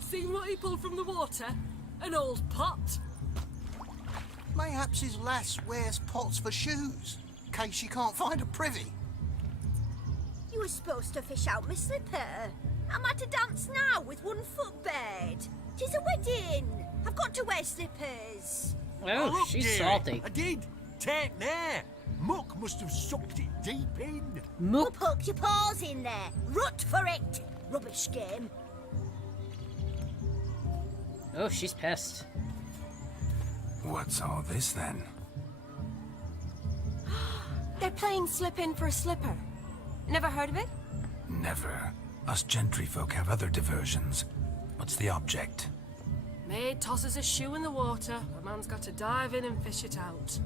Seen what he pulled from the water? An old pot? Mayhaps his lass wears pots for shoes, in case she can't find a privy. You were supposed to fish out my slipper. I'm at a dance now with one foot bed. 'Tis a wedding. I've got to wear slippers. Oh, look, she's dearie, salty. I did. Take there. Muck must have sucked it deep in. Well, poke your paws in there. Rut for it. Rubbish game. Oh, she's pissed. What's all this then? They're playing slip-in for a slipper. Never heard of it? Never. Us gentry folk have other diversions. What's the object? Maid tosses a shoe in the water. A man's got to dive in and fish it out.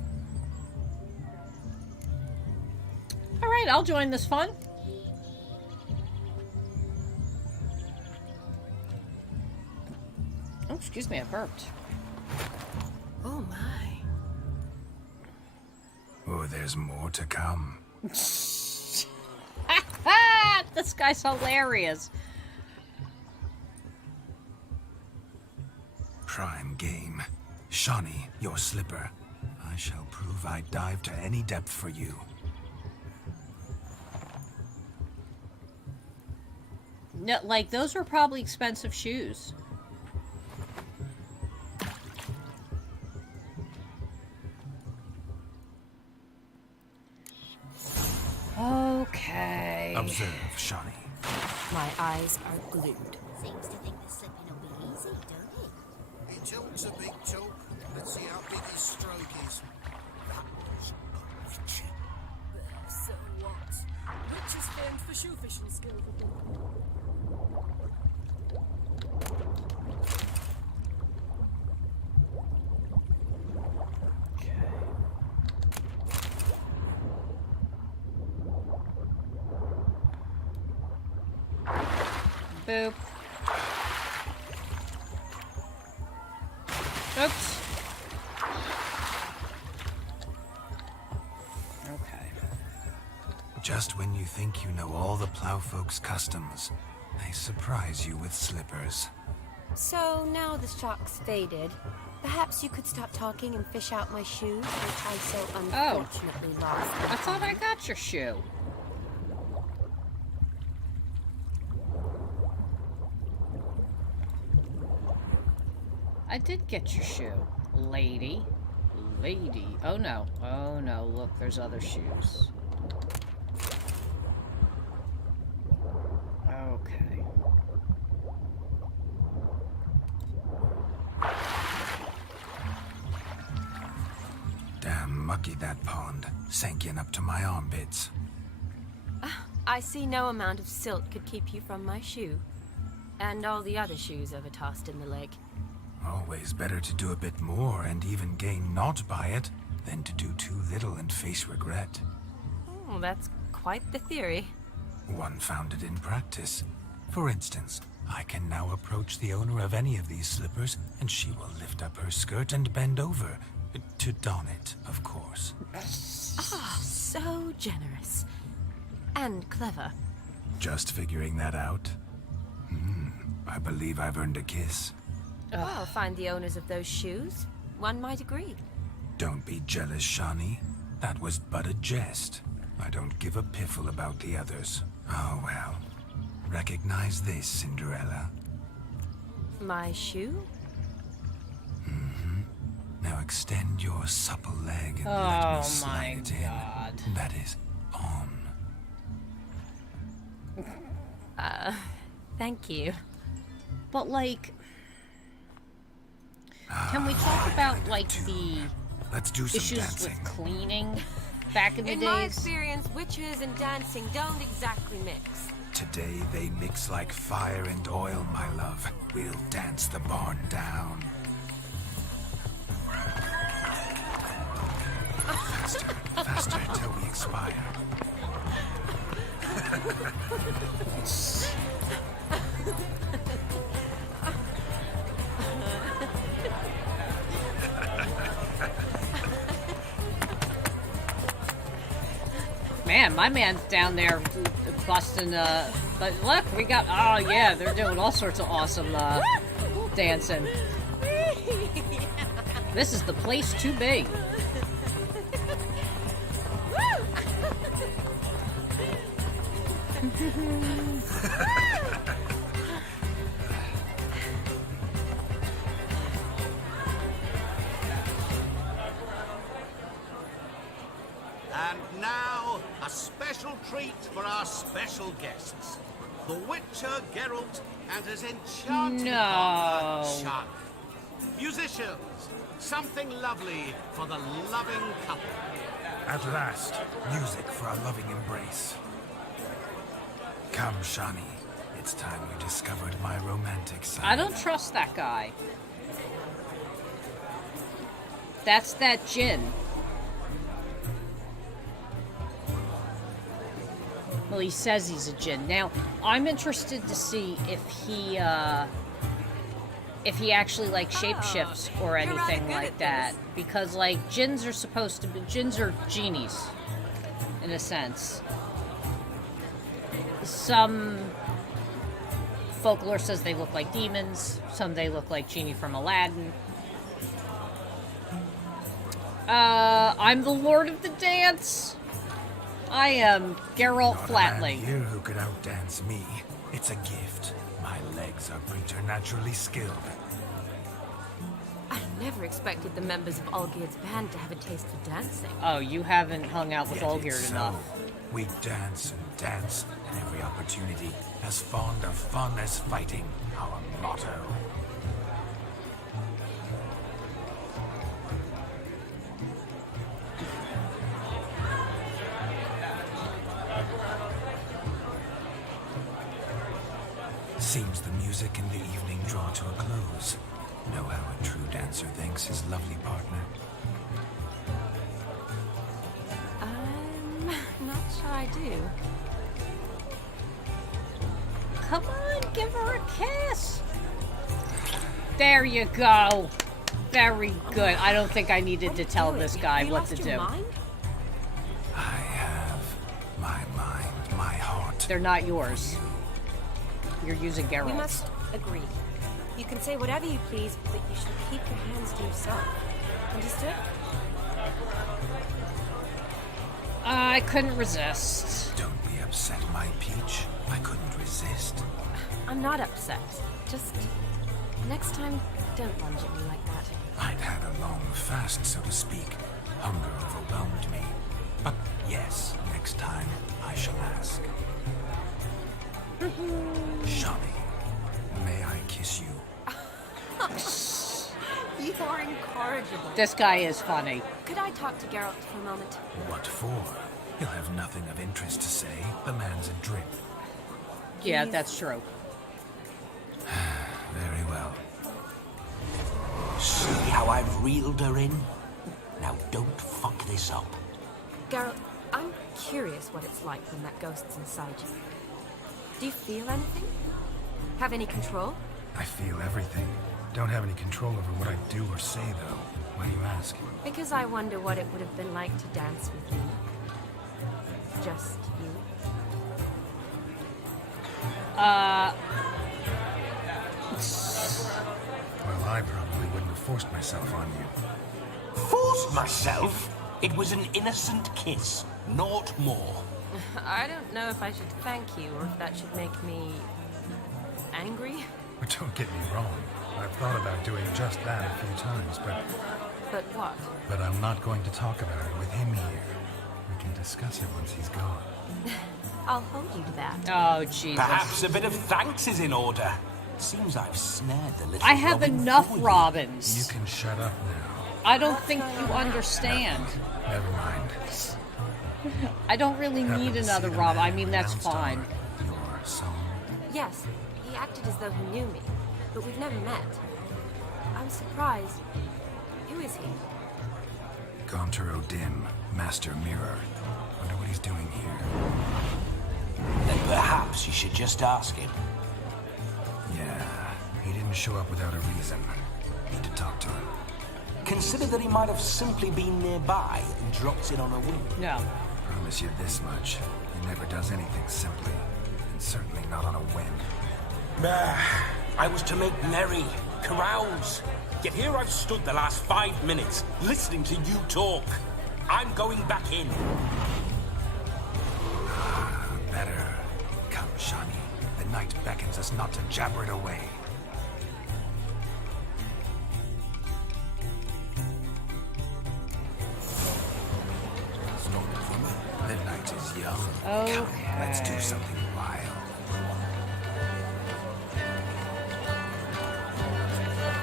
All right, I'll join this fun. Oh, excuse me, I burped. Oh my. Oh, there's more to come. This guy's hilarious. Prime game. Shawnee, your slipper. I shall prove I dive to any depth for you. No, like, those were probably expensive shoes. Okay. Observe, Shawnee. My eyes are glued. Seems to think the slipping will be easy, don't it? He talks a big talk. Let's see how big his stroke is. So what? Witch is famed for shoe fishing skill. Boop. Oops. Okay. Just when you think you know all the plowfolk's customs, they surprise you with slippers. So now the shock's faded. Perhaps you could stop talking and fish out my shoes, which I so unfortunately lost. I thought I got your shoe. I did get your shoe, lady. lady. Oh no. Oh no, look, there's other shoes. Okay. Damn mucky, that pond. Sank in up to my armpits. I see no amount of silt could keep you from my shoe. And all the other shoes ever tossed in the lake. Always better to do a bit more and even gain naught by it than to do too little and face regret. Oh, that's quite the theory. One founded in practice. For instance, I can now approach the owner of any of these slippers, and she will lift up her skirt and bend over. To don it, of course. Ah, so generous. And clever. Just figuring that out? I believe I've earned a kiss. Well, find the owners of those shoes. One might agree. Don't be jealous, Shani. That was but a jest. I don't give a piffle about the others. Oh well. Recognize this, Cinderella. My shoe? Now extend your supple leg and let me slide it in. That is on. Thank you. But, like... Can we talk about, like, the Let's do some issues dancing. with cleaning back in the In days? my experience, witches and dancing don't exactly mix. Today they mix like fire and oil, my love. We'll dance the barn down. Faster, faster till we expire. Man, my man's down there busting, but look, we got, oh yeah, they're doing all sorts of awesome, dancing. This is the place to be. And now, a special treat for our special guests. The Witcher Geralt and his enchanting partner, Shani. Musicians, something lovely for the loving couple. At last, music for a loving embrace. Come, Shani. It's time you discovered my romantic side. I don't trust that guy. That's that Jin. Well, he says he's a Jin. Now, I'm interested to see if he actually, like, shapeshifts or anything like that. Because, like, Jins are supposed to be... Jins are genies, in a sense. Some folklore says they look like demons. Some they look like Genie from Aladdin. I'm the Lord of the Dance. I am Geralt Flatly. Here who could outdance me. It's a gift. My legs are preternaturally skilled. I never expected the members of Olgierd's band to have a taste for dancing. Oh, you haven't hung out with Yet Olgierd it's enough. so. We dance and dance at every opportunity, as fond of fun as fighting, our motto. Seems the music and the evening draw to a close. Know how a true dancer thanks his lovely partner. I'm not sure I do. Come on, give her a kiss. There you go. Very good. I don't think I needed to tell this guy what to do. I have my mind, my heart. They're not yours. You're using We Geralt. must agree. You can say whatever you please, but you should keep your hands to yourself. Understood? I couldn't resist. Don't be upset, my peach. I couldn't resist. I'm not upset. Just Next time, don't lunge at me like that. I'd had a long fast, so to speak. Hunger overwhelmed me. But yes, next time I shall ask. Shani, may I kiss you? You are incorrigible. This guy is funny. Could I talk to Geralt for a moment? What for? He'll have nothing of interest to say. The man's adrift. Yeah, that's true. Very well. See how I've reeled her in? Now don't fuck this up. Geralt, I'm curious what it's like when that ghost's inside you. Do you feel anything? Have any control? I feel everything. Don't have any control over what I do or say, though. Why do you ask? Because I wonder what it would have been like to dance with you. Just you. Well, I probably wouldn't have forced myself on you. Forced myself? It was an innocent kiss, not more. I don't know if I should thank you or if that should make me angry. But don't get me wrong. I've thought about doing just that a few times, But what? but I'm not going to talk about it with him here. We can discuss it once he's gone. I'll hold you to that. Oh, Jesus. Perhaps a bit of thanks is in order. Seems I've snared the little I have Robin enough for you. Robins. You can shut up now. I don't think you understand. Never mind. I don't really need another Robin. I mean, that's fine. Your son? Yes, he acted as though he knew me, but we've never met. I'm surprised. Who is he? Gaunter O'Dim, Master Mirror. Wonder what he's doing here. Then perhaps you should just ask him. Yeah, he didn't show up without a reason. Need to talk to him. Consider that he might have simply been nearby and dropped in on a whim. No. Promise you this much. He never does anything simply. And certainly not on a whim. I was to make merry, carouse. Yet here I've stood the last 5 minutes, listening to you talk. I'm going back in. Better. Come, Shani. The night beckons us not to jabber it away. The night is young. Okay. Come, let's do something wild.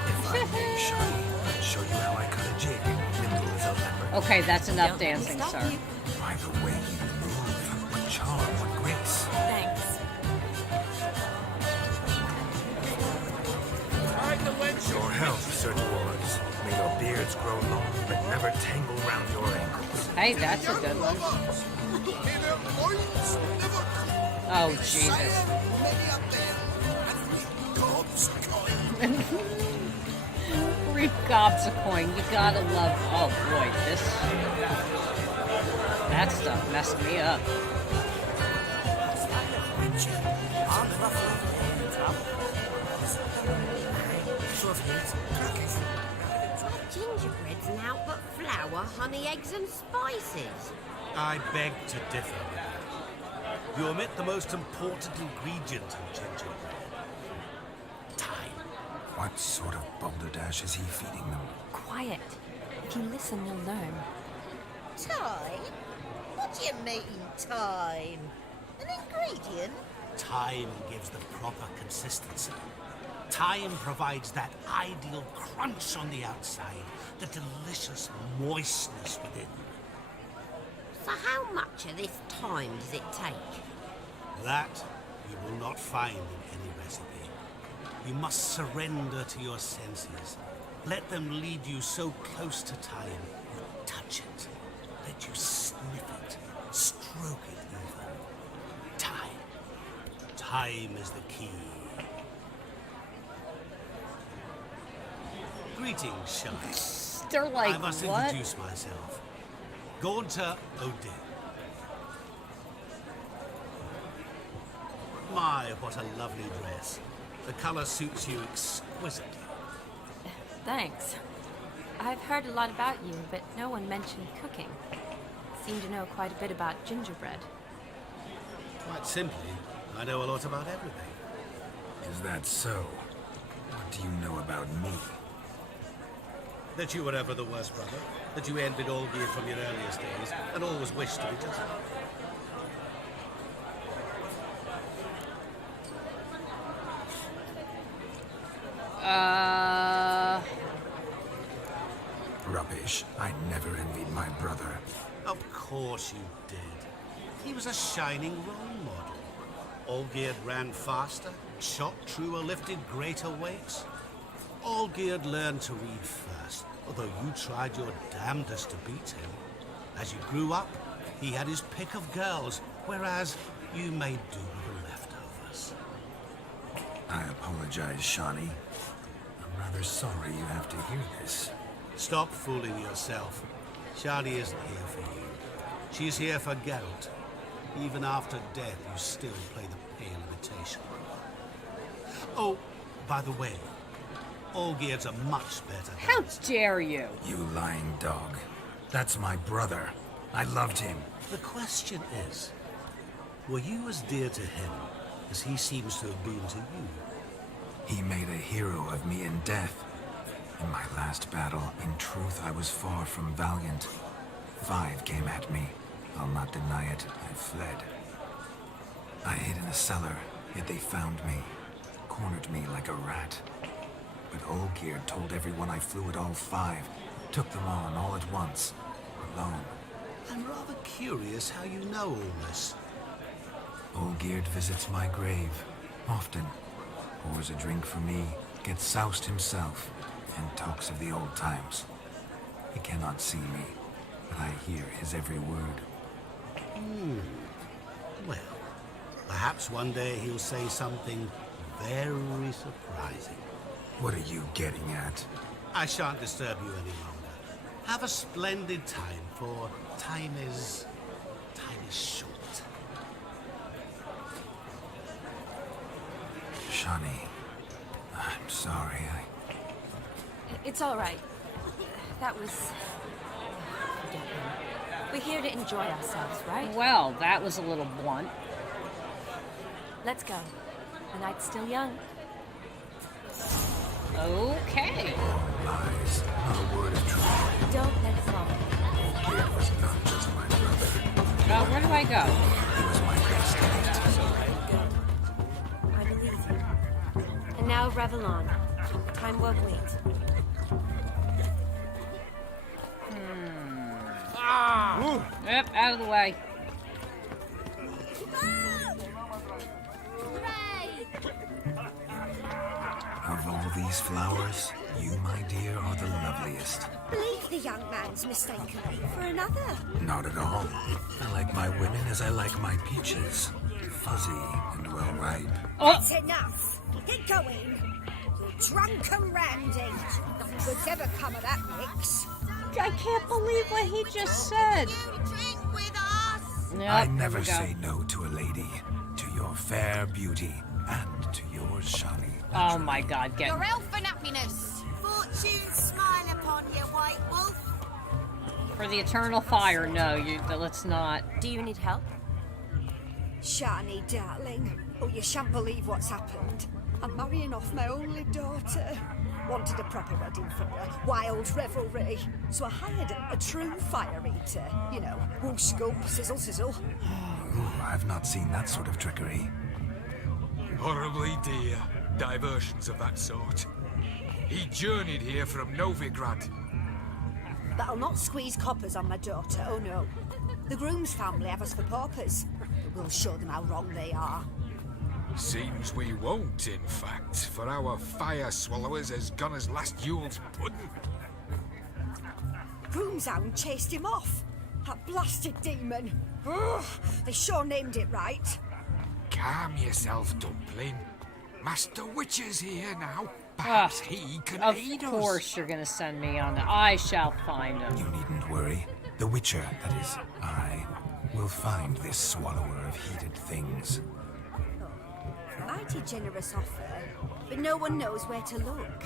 If I may, Shani, I'll show you how I cut a jig. Nimble as a leopard. Okay, that's enough dancing, sir. By the way you move, what charm, what grace. Thanks. Your help, Sir Dwarves. May your beards grow long, but never tangle round your ankles. Hey, that's a good one. Oh, Jesus. 3 gobs a coin. You gotta love. Oh, boy, this. That stuff messed me up. Gingerbread's now but flour, honey, eggs, and spices. I beg to differ with that. You omit the most important ingredient in gingerbread. Time. What sort of balderdash is he feeding them? Quiet. If you listen, you'll learn. Time? What do you mean, time? An ingredient? Time gives the proper consistency. Time provides that ideal crunch on the outside, the delicious moistness within. So how much of this time does it take? That you will not find in any recipe. You must surrender to your senses. Let them lead you so close to time, you touch it. Let you sniff it, stroke it even. Time. Time is the key. Greetings, Shani. They're like, I must what? introduce myself. Gaunter O'Dim. My, what a lovely dress. The color suits you exquisitely. Thanks. I've heard a lot about you, but no one mentioned cooking. Seem to know quite a bit about gingerbread. Quite simply, I know a lot about everything. Is that so? What do you know about me? That you were ever the worst brother. That you envied Olgierd from your earliest days, and always wished to be just. Rubbish. I never envied my brother. Of course you did. He was a shining role model. Olgierd ran faster, shot truer, lifted greater weights. Olgierd learned to read first, although you tried your damnedest to beat him. As you grew up, he had his pick of girls, whereas you made do with the leftovers. I apologize, Shawnee. I'm rather sorry you have to hear this. Stop fooling yourself. Shani isn't here for you. She's here for Geralt. Even after death, you still play the pale imitation. Oh, by the way, Olgierd's a much better How dancer. dare you? You lying dog. That's my brother. I loved him. The question is, were you as dear to him as he seems to have been to you? He made a hero of me in death. In my last battle, in truth, I was far from valiant. 5 came at me. I'll not deny it, I fled. I hid in a cellar, yet they found me. Cornered me like a rat. But Olgierd told everyone I flew at all 5. Took them on all at once. Alone. I'm rather curious how you know all this. Olgierd visits my grave. Often. Pours a drink for me. Gets soused himself. And talks of the old times. He cannot see me, but I hear his every word. Well, perhaps one day he'll say something very surprising. What are you getting at? I shan't disturb you any longer. Have a splendid time, for time is short. Shawnee, I'm sorry, It's all right. That was... We're here to enjoy ourselves, right? Well, that was a little blunt. Let's go. The night's still young. Okay. Lies, not a word of truth. Don't let it bother you. Olgierd was not just my brother. Where do I go? He was my best mate. I believe you. And now revel on. Time won't wait. Yep, out of the way. Of all these flowers, you, my dear, are the loveliest. Believe the young man's mistaken me for another. Not at all. I like my women as I like my peaches. Fuzzy and well ripe. That's enough. Get going. You're drunk and randy. Nothing good's ever come of that mix. I can't believe what he just said. Drink with us. Yep, I there never we go. say no to a lady, to your fair beauty, and to yours, Shawnee. Oh my God, get Your elfin happiness. Fortune smile upon you, White Wolf. for the eternal fire. No, let's not. Do you need help? Shani, darling. Oh, you shan't believe what's happened. I'm marrying off my only daughter. Wanted a proper wedding for her. Wild revelry. So I hired a true fire eater. You know, whoosh scoop, sizzle sizzle. Ooh, I've not seen that sort of trickery. Horribly dear diversions of that sort. He journeyed here from Novigrad. But I'll not squeeze coppers on my daughter, oh no. The groom's family have us for paupers. But we'll show them how wrong they are. Seems we won't, in fact, for our fire swallowers has gone as last Yule's pudding. Groom's hound chased him off. That blasted demon. Ugh, they sure named it right. Calm yourself, Dumpling. Master Witcher's here now. Perhaps he can aid us. Of course you're gonna send me on. I shall find him. You needn't worry. The Witcher, that is, I, will find this swallower of heated things. Mighty generous offer, but no one knows where to look.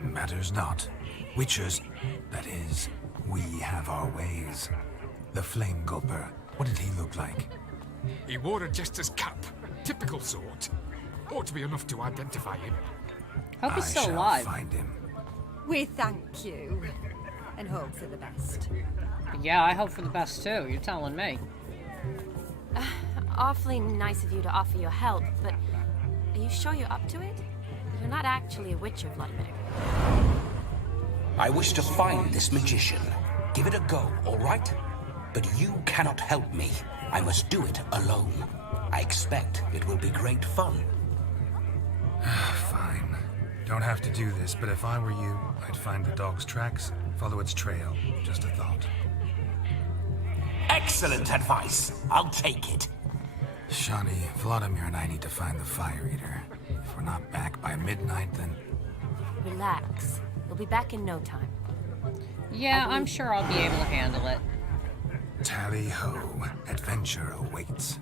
Matters not. Witchers, that is, we have our ways. The Flame Gulper, what did he look like? He wore a jester's cap. Typical sort. Ought to be enough to identify him. Hope he's still I shall alive. find him. We thank you and hope for the best. Yeah, I hope for the best too. You're telling me. Awfully nice of you to offer your help, but are you sure you're up to it? You're not actually a witcher, Vladimir. I wish to find this magician. Give it a go, all right? But you cannot help me. I must do it alone. I expect it will be great fun. Fine. Don't have to do this, but if I were you, I'd find the dog's tracks, follow its trail. Just a thought. Excellent advice. I'll take it. Shani, Vladimir and I need to find the Fire Eater. If we're not back by midnight, then... Relax. We'll be back in no time. Yeah, I'm sure I'll be able to handle it. Tally-ho. Adventure awaits.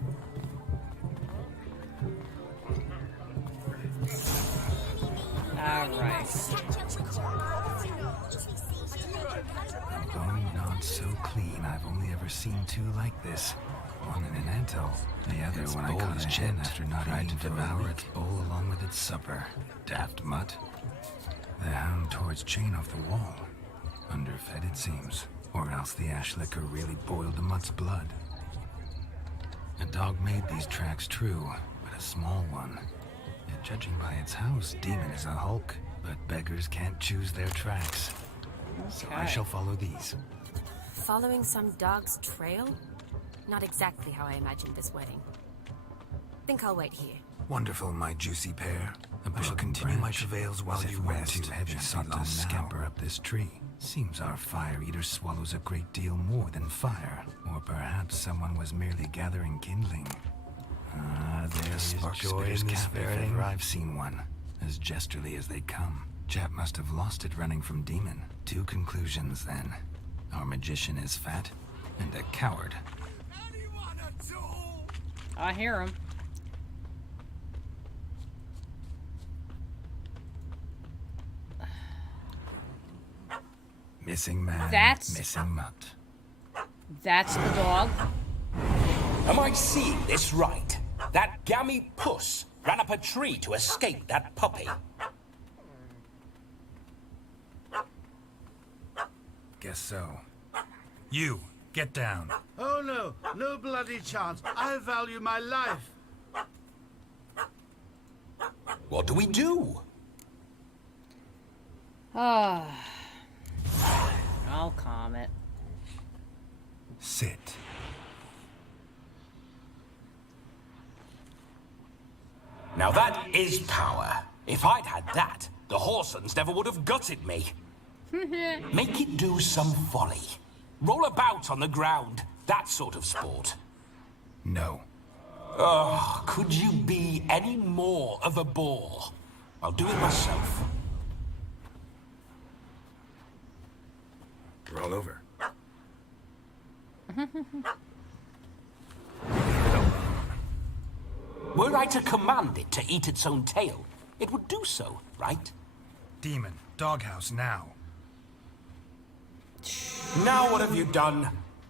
Alright. A bone not so clean. I've only ever seen two like this. One in an ant-hill, the other Its when I bowl caught is a hen chipped. after not Tried eating to for devour its bowl along with its supper. Daft mutt. The hound tore its chain off the wall. Underfed, it seems. Or else the ash liquor really boiled the mutt's blood. A dog made these tracks true, but a small one. Yet judging by its house, Demon is a hulk, but beggars can't choose their tracks. So I Okay. shall follow these. Following some dog's trail? Not exactly how I imagined this wedding. Think I'll wait here. Wonderful, my juicy pair. I shall continue my travails while you rest. Too heavy sought to scamper up this tree. Seems our fire eater swallows a great deal more than fire. Or perhaps someone was merely gathering kindling. There is joy in this camp if ever I've seen one. As jesterly as they come. Chap must have lost it running from Demon. Two conclusions, then. Our magician is fat, and a coward. I hear him. Missing man, That's- missing mutt. That's the dog. Am I seeing this right? That gammy puss ran up a tree to escape that puppy. Guess so. You, get down. Oh no, no bloody chance. I value my life. What do we do? Ah. I'll calm it. Sit. Now that is power. If I'd had that, the Horsons never would have gutted me. Make it do some folly. Roll about on the ground. That sort of sport. No. Oh, could you be any more of a bore? I'll do it myself. Roll over. Were I to command it to eat its own tail, it would do so, right? Demon, doghouse now. Now what have you done?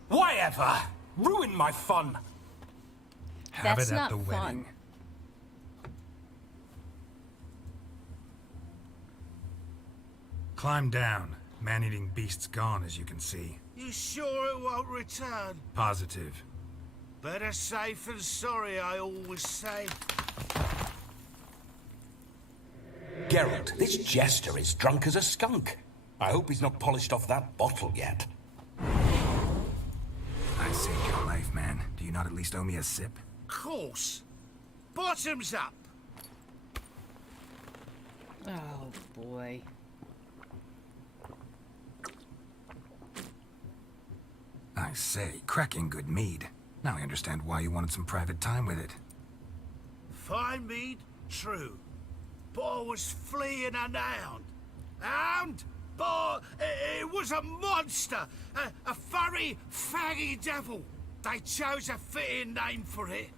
Why ever? Ruin my fun. Have That's it at not the fun. wedding. Climb down. Man-eating beast's gone, as you can see. You sure it won't return? Positive. Better safe than sorry, I always say. Geralt, this jester is drunk as a skunk. I hope he's not polished off that bottle yet. I saved your life, man. Do you not at least owe me a sip? Course. Bottoms up. Oh, boy. I say, cracking good mead. Now I understand why you wanted some private time with it. Fine mead, true. But I was fleeing an hound. Hound? But it was a monster. A furry, faggy devil. They chose a fitting name for it.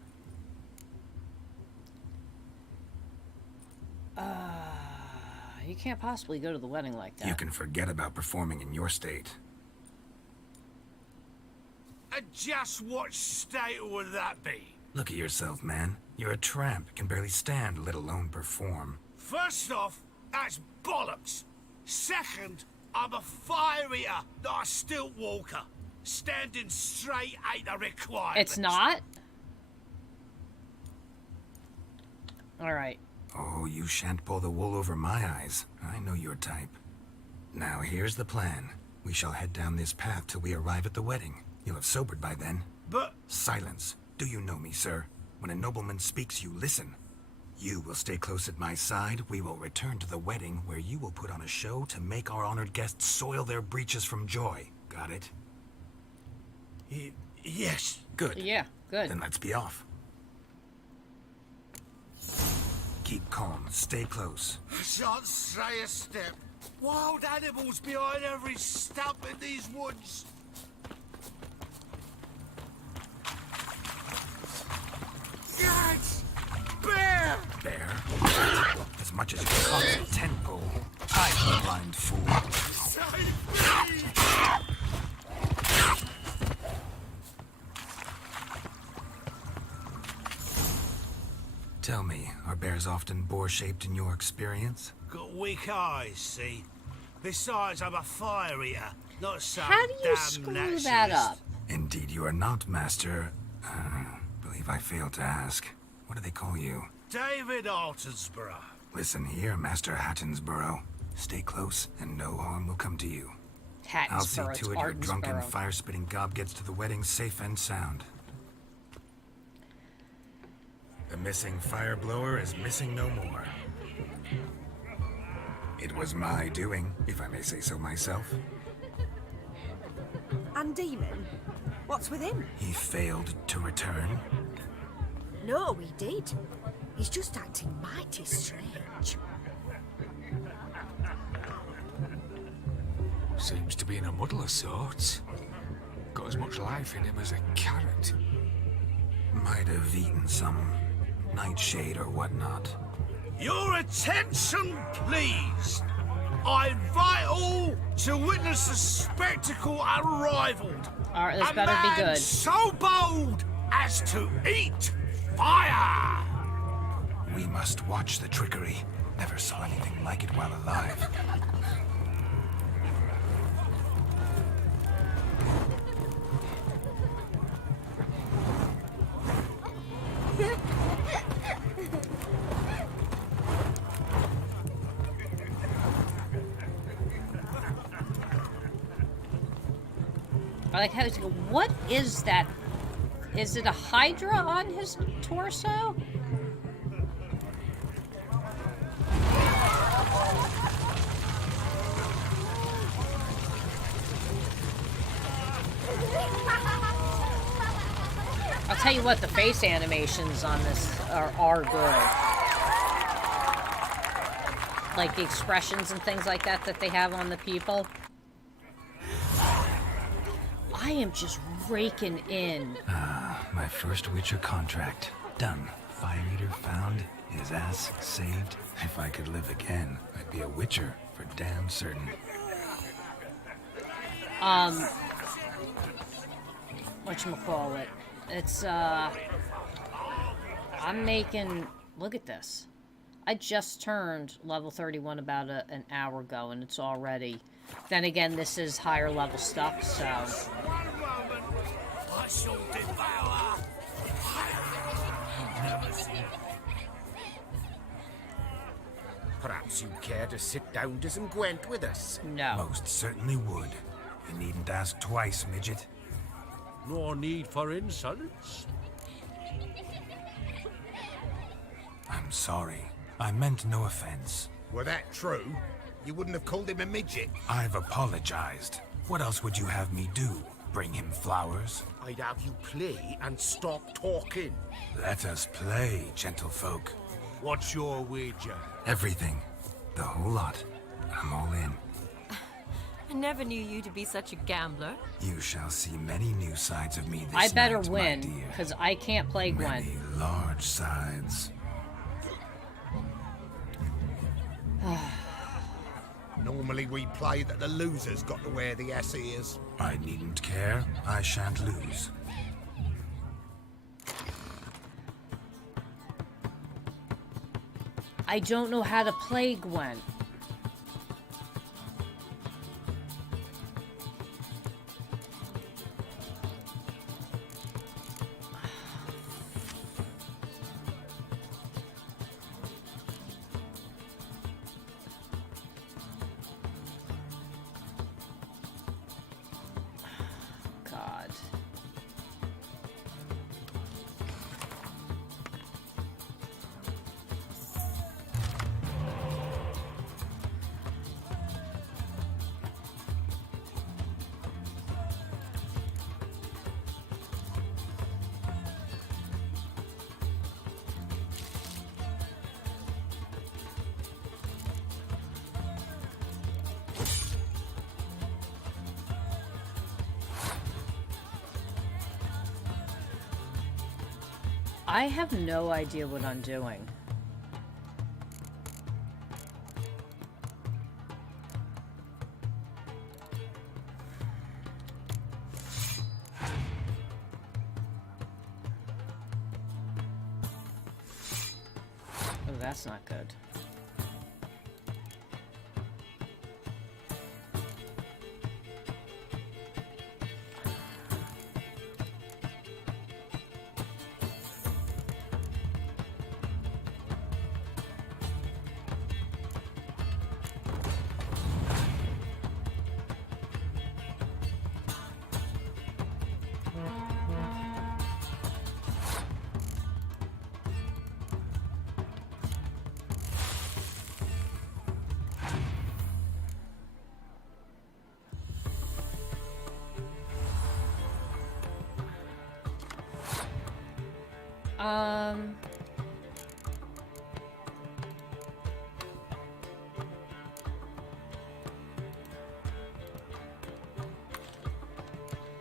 You can't possibly go to the wedding like that. You can forget about performing in your state. And just what state would that be? Look at yourself, man. You're a tramp, can barely stand, let alone perform. First off, that's bollocks. Second, I'm a fire eater, not a stilt walker. Standing straight ain't a requirement. It's not? Alright. Oh, you shan't pull the wool over my eyes. I know your type. Now, here's the plan. We shall head down this path till we arrive at the wedding. You'll have sobered by then. But... Silence. Do you know me, sir? When a nobleman speaks, you listen. You will stay close at my side. We will return to the wedding, where you will put on a show to make our honored guests soil their breeches from joy. Got it? Yes. Good. Yeah, good. Then let's be off. Keep calm. Stay close. I shan't stray a step. Wild animals behind every stump in these woods. Yes! Bear! Bear? As much as you cost a tent pole. I'm a blind fool. Save me! Tell me, are bears often boar-shaped in your experience? Got weak eyes, see? Besides, I'm a fire eater, not some How do you damn screw naturalist. that up? Indeed you are not, Master. Believe I failed to ask. What do they call you? David Altonsborough. Listen here, Master Hattonsborough. Stay close, and no harm will come to you. I'll see Hattonsborough, to it your drunken, fire-spitting gob gets to the wedding safe and sound. The missing fire blower is missing no more. It was my doing, if I may say so myself. And Demon? What's with him? He failed to return. No, he did. He's just acting mighty strange. Seems to be in a muddle of sorts. Got as much life in him as a carrot. Might have eaten some nightshade or whatnot. Your attention, please. I invite all to witness the spectacle unrivaled. All right, this a better man be good. so bold as to eat fire. We must watch the trickery. Never saw anything like it while alive. I like how he's going, what is that? Is it a Hydra on his torso? I'll tell you what, the face animations on this are good. Like the expressions and things like that that they have on the people. I am just raking in. My first Witcher contract. Done. Fire Eater found. His ass saved. If I could live again, I'd be a Witcher for damn certain. Whatchamacallit? It's, I'm making... Look at this. I just turned level 31 about an hour ago, and it's already... Then again, this is higher level stuff, so... I shall devour. Perhaps you'd care to sit down to some Gwent with us? No. Most certainly would. You needn't ask twice, midget. No need for insults. I'm sorry. I meant no offense. Were that true, you wouldn't have called him a midget. I've apologized. What else would you have me do? Bring him flowers? I'd have you play and stop talking. Let us play, gentlefolk. What's your wager? Everything. The whole lot. I'm all in. I never knew you to be such a gambler. You shall see many new sides of me this I better night, win, my dear. because I can't play Gwen. Many large sides. Normally we play that the loser's got to wear the ass ears. I needn't care. I shan't lose. I don't know how to play Gwen. I have no idea what I'm doing. Oh, that's not good.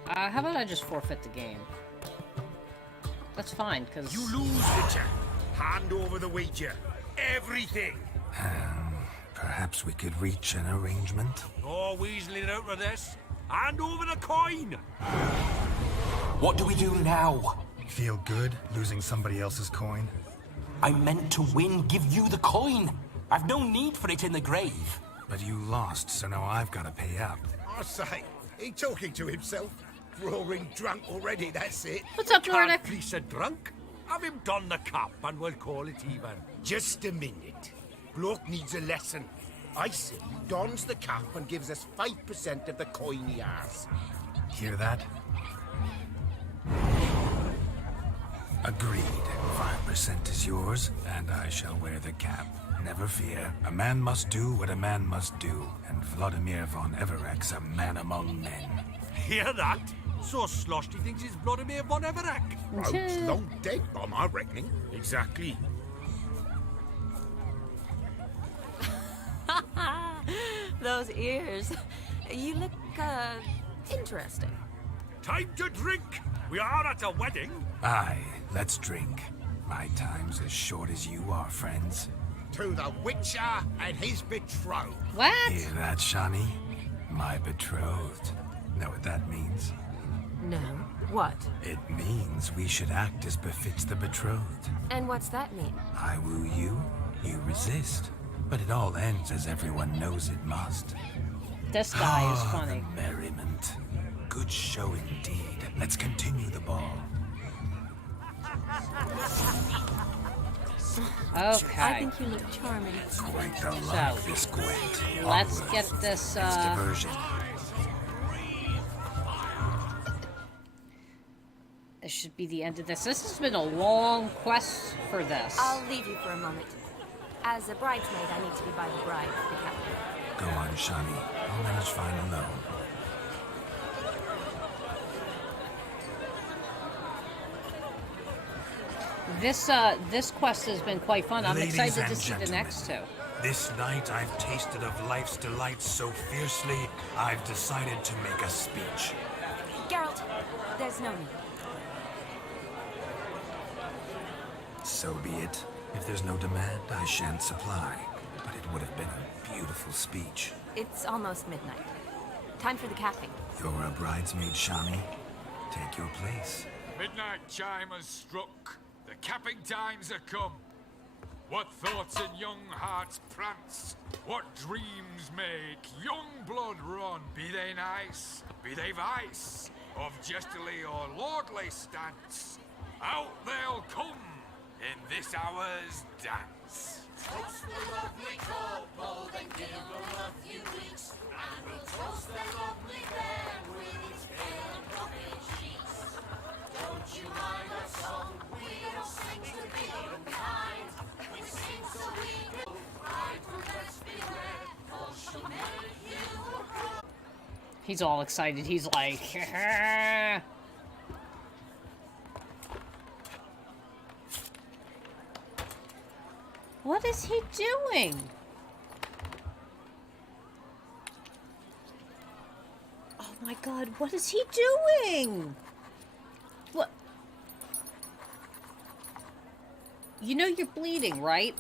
How about I just forfeit the game? That's fine, because... You lose, Witcher. Hand over the wager. Everything. Perhaps we could reach an arrangement? No weaseling out of this. Hand over the coin. What do we do now? Feel good losing somebody else's coin? I meant to win, give you the coin. I've no need for it in the grave. But you lost, so now I've got to pay up. I say, he talking to himself. Roaring drunk already, that's it. What's up, Nordic? Can't be so drunk. Have him don the cap and we'll call it even. Just a minute. Bloke needs a lesson. I say he dons the cap and gives us 5% of the coin he has. Hear that? Agreed. 5% is yours, and I shall wear the cap. Never fear. A man must do what a man must do, and Vladimir von Everek's a man among men. Hear that? So sloshed he thinks he's Vladimir von Everek. Rogue's long dead, by my reckoning. Exactly. Those ears. You look, interesting. Time to drink. We are at a wedding. Aye, let's drink. My time's as short as you are, friends. To the Witcher and his betrothed. What? Hear that, Shani? My betrothed. Know what that means? No. What? It means we should act as befits the betrothed. And what's that mean? I woo you, you resist. But it all ends as everyone knows it must. This guy is funny. The merriment. Good show indeed. Let's continue the ball. Okay. I think you look charming. Quite the luck, this Gwent. Let's get this, diversion. This should be the end of this. This has been a long quest for this. I'll leave you for a moment. As a bridesmaid, I need to be by the bride for the captain. Go on, Shani. I'll manage fine alone. This quest has been quite fun. I'm Ladies excited to and see the next two. This night I've tasted of life's delights so fiercely, I've decided to make a speech. Geralt, there's no need. So be it. If there's no demand, I shan't supply. But it would have been a beautiful speech. It's almost midnight. Time for the capping. You're a bridesmaid, Shani. Take your place. Midnight chime has struck. The capping times are come. What thoughts in young hearts prance? What dreams make young blood run? Be they nice, be they vice, of jestily or lordly stance, out they'll come in this hour's dance. Toast the lovely couple, then give them a few weeks, and we'll toast their lovely bed with its pale and puffy cheeks. Don't you mind our song? We don't sing to be unkind. We sing so we can ride from best beware, for she'll make you. He's all excited. He's like, what is he doing? Oh my god, what is he doing? What? You know you're bleeding, right?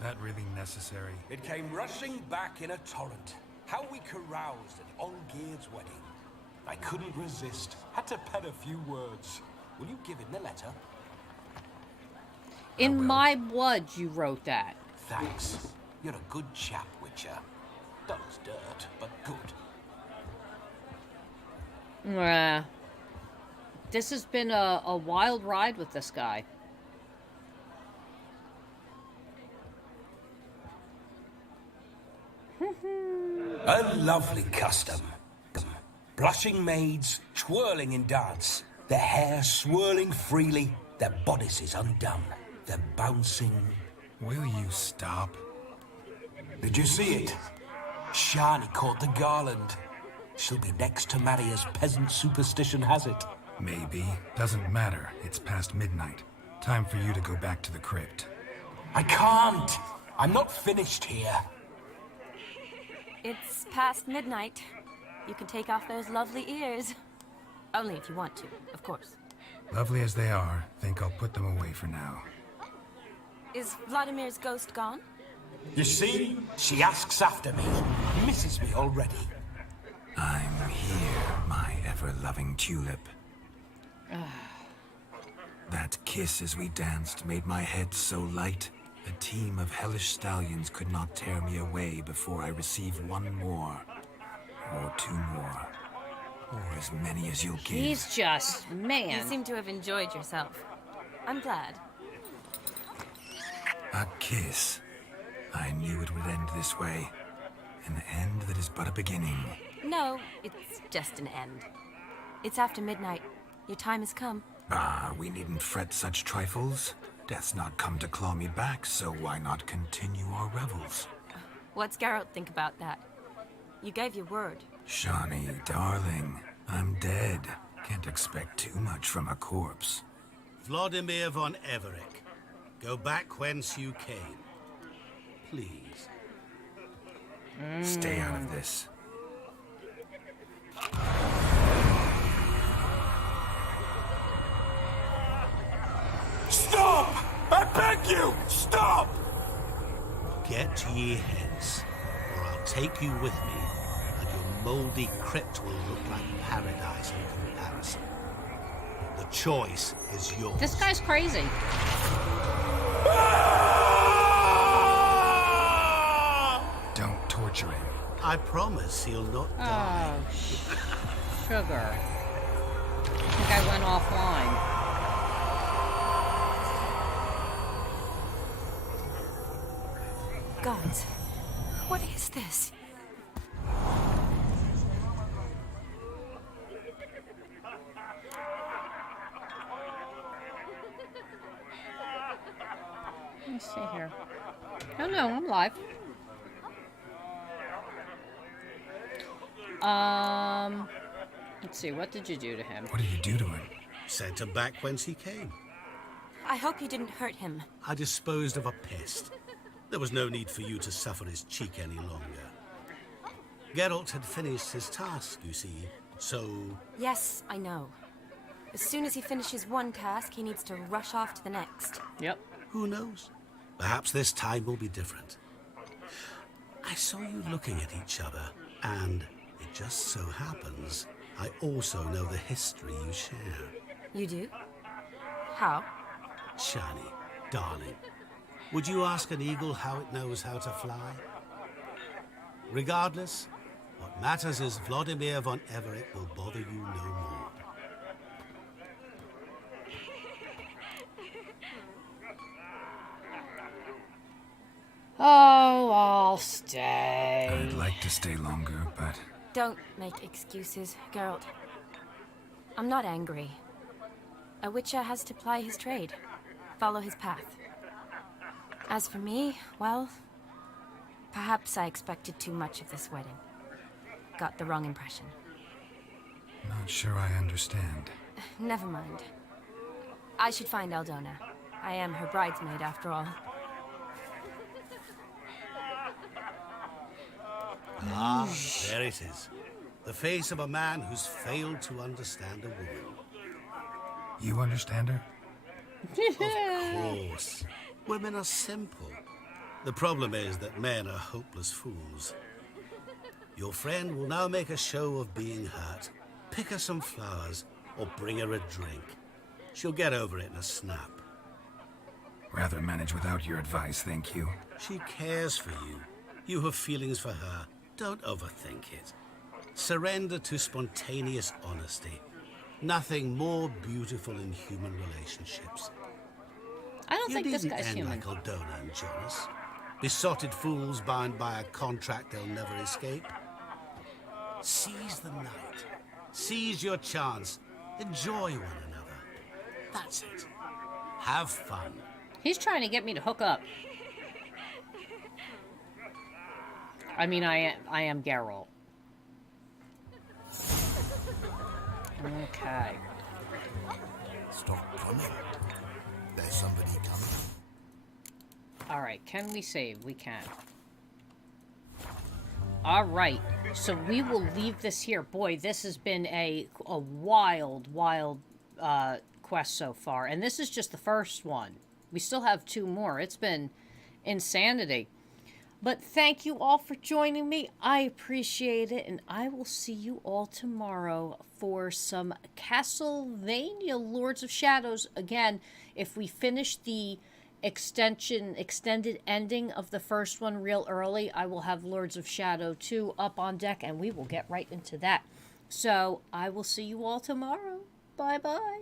That really necessary? It came rushing back in a torrent. How we caroused at Olgierd's wedding. I couldn't resist. Had to pen a few words. Will you give him the letter? In my blood, you wrote that. Thanks. You're a good chap, Witcher. Dull as dirt, but good. This has been a wild ride with this guy. A lovely custom. Blushing maids twirling in dance, their hair swirling freely, their bodices undone, their bouncing... Will you stop? Did you see it? Shani caught the garland. She'll be next to marry as peasant superstition has it. Maybe. Doesn't matter. It's past midnight. Time for you to go back to the crypt. I can't. I'm not finished here. It's past midnight. You can take off those lovely ears. Only if you want to, of course. Lovely as they are, think I'll put them away for now. Is Vladimir's ghost gone? You see? She asks after me. Misses me already. I'm here, my ever-loving tulip. That kiss as we danced made my head so light. A team of hellish stallions could not tear me away before I receive one more. Or two more. Or as many as you'll give. He's just, man. You seem to have enjoyed yourself. I'm glad. A kiss. I knew it would end this way. An end that is but a beginning. No, it's just an end. It's after midnight. Your time has come. Ah, we needn't fret such trifles. Death's not come to claw me back, so why not continue our revels? What's Geralt think about that? You gave your word. Shani, darling, I'm dead. Can't expect too much from a corpse. Vladimir von Everett, go back whence you came. Please. Stay out of this. Stop! I beg you! Stop! Get ye hence, or I'll take you with me, and your mouldy crypt will look like paradise in comparison. The choice is yours. This guy's crazy. Don't torture him. I promise he'll not die. Oh, sugar. I think I went offline. Gods, what is this? Let me see here. Oh no, I'm live. Let's see, what did you do to him? What did you do to him? Sent him back whence he came. I hope you didn't hurt him. I disposed of a pest. There was no need for you to suffer his cheek any longer. Geralt had finished his task, you see, so... Yes, I know. As soon as he finishes one task, he needs to rush off to the next. Yep. Who knows? Perhaps this time will be different. I saw you looking at each other, and it just so happens I also know the history you share. You do? How? Shani, darling, would you ask an eagle how it knows how to fly? Regardless, what matters is Vladimir von Everett will bother you no more. Oh, I'll stay. I'd like to stay longer, but... Don't make excuses, Geralt. I'm not angry. A witcher has to ply his trade, follow his path. As for me, well, perhaps I expected too much of this wedding. Got the wrong impression. Not sure I understand. Never mind. I should find Aldona. I am her bridesmaid, after all. There it is. The face of a man who's failed to understand a woman. You understand her? Of course. Women are simple. The problem is that men are hopeless fools. Your friend will now make a show of being hurt. Pick her some flowers, or bring her a drink. She'll get over it in a snap. Rather manage without your advice, thank you. She cares for you. You have feelings for her. Don't overthink it. Surrender to spontaneous honesty. Nothing more beautiful in human relationships. I don't think this guy's end human. like Aldona and Jonas. Besotted fools bound by a contract they'll never escape. Seize the night. Seize your chance. Enjoy one another. That's it. Have fun. He's trying to get me to hook up. I mean, I am Geralt. Okay. Stop coming. There's somebody coming. Alright, can we save? We can. Alright, so we will leave this here. Boy, this has been a wild quest so far. And this is just the first one. We still have 2 more. It's been insanity. But thank you all for joining me. I appreciate it. And I will see you all tomorrow for some Castlevania Lords of Shadows. Again, if we finish the extended ending of the first one real early, I will have Lords of Shadow 2 up on deck. And we will get right into that. So I will see you all tomorrow. Bye-bye.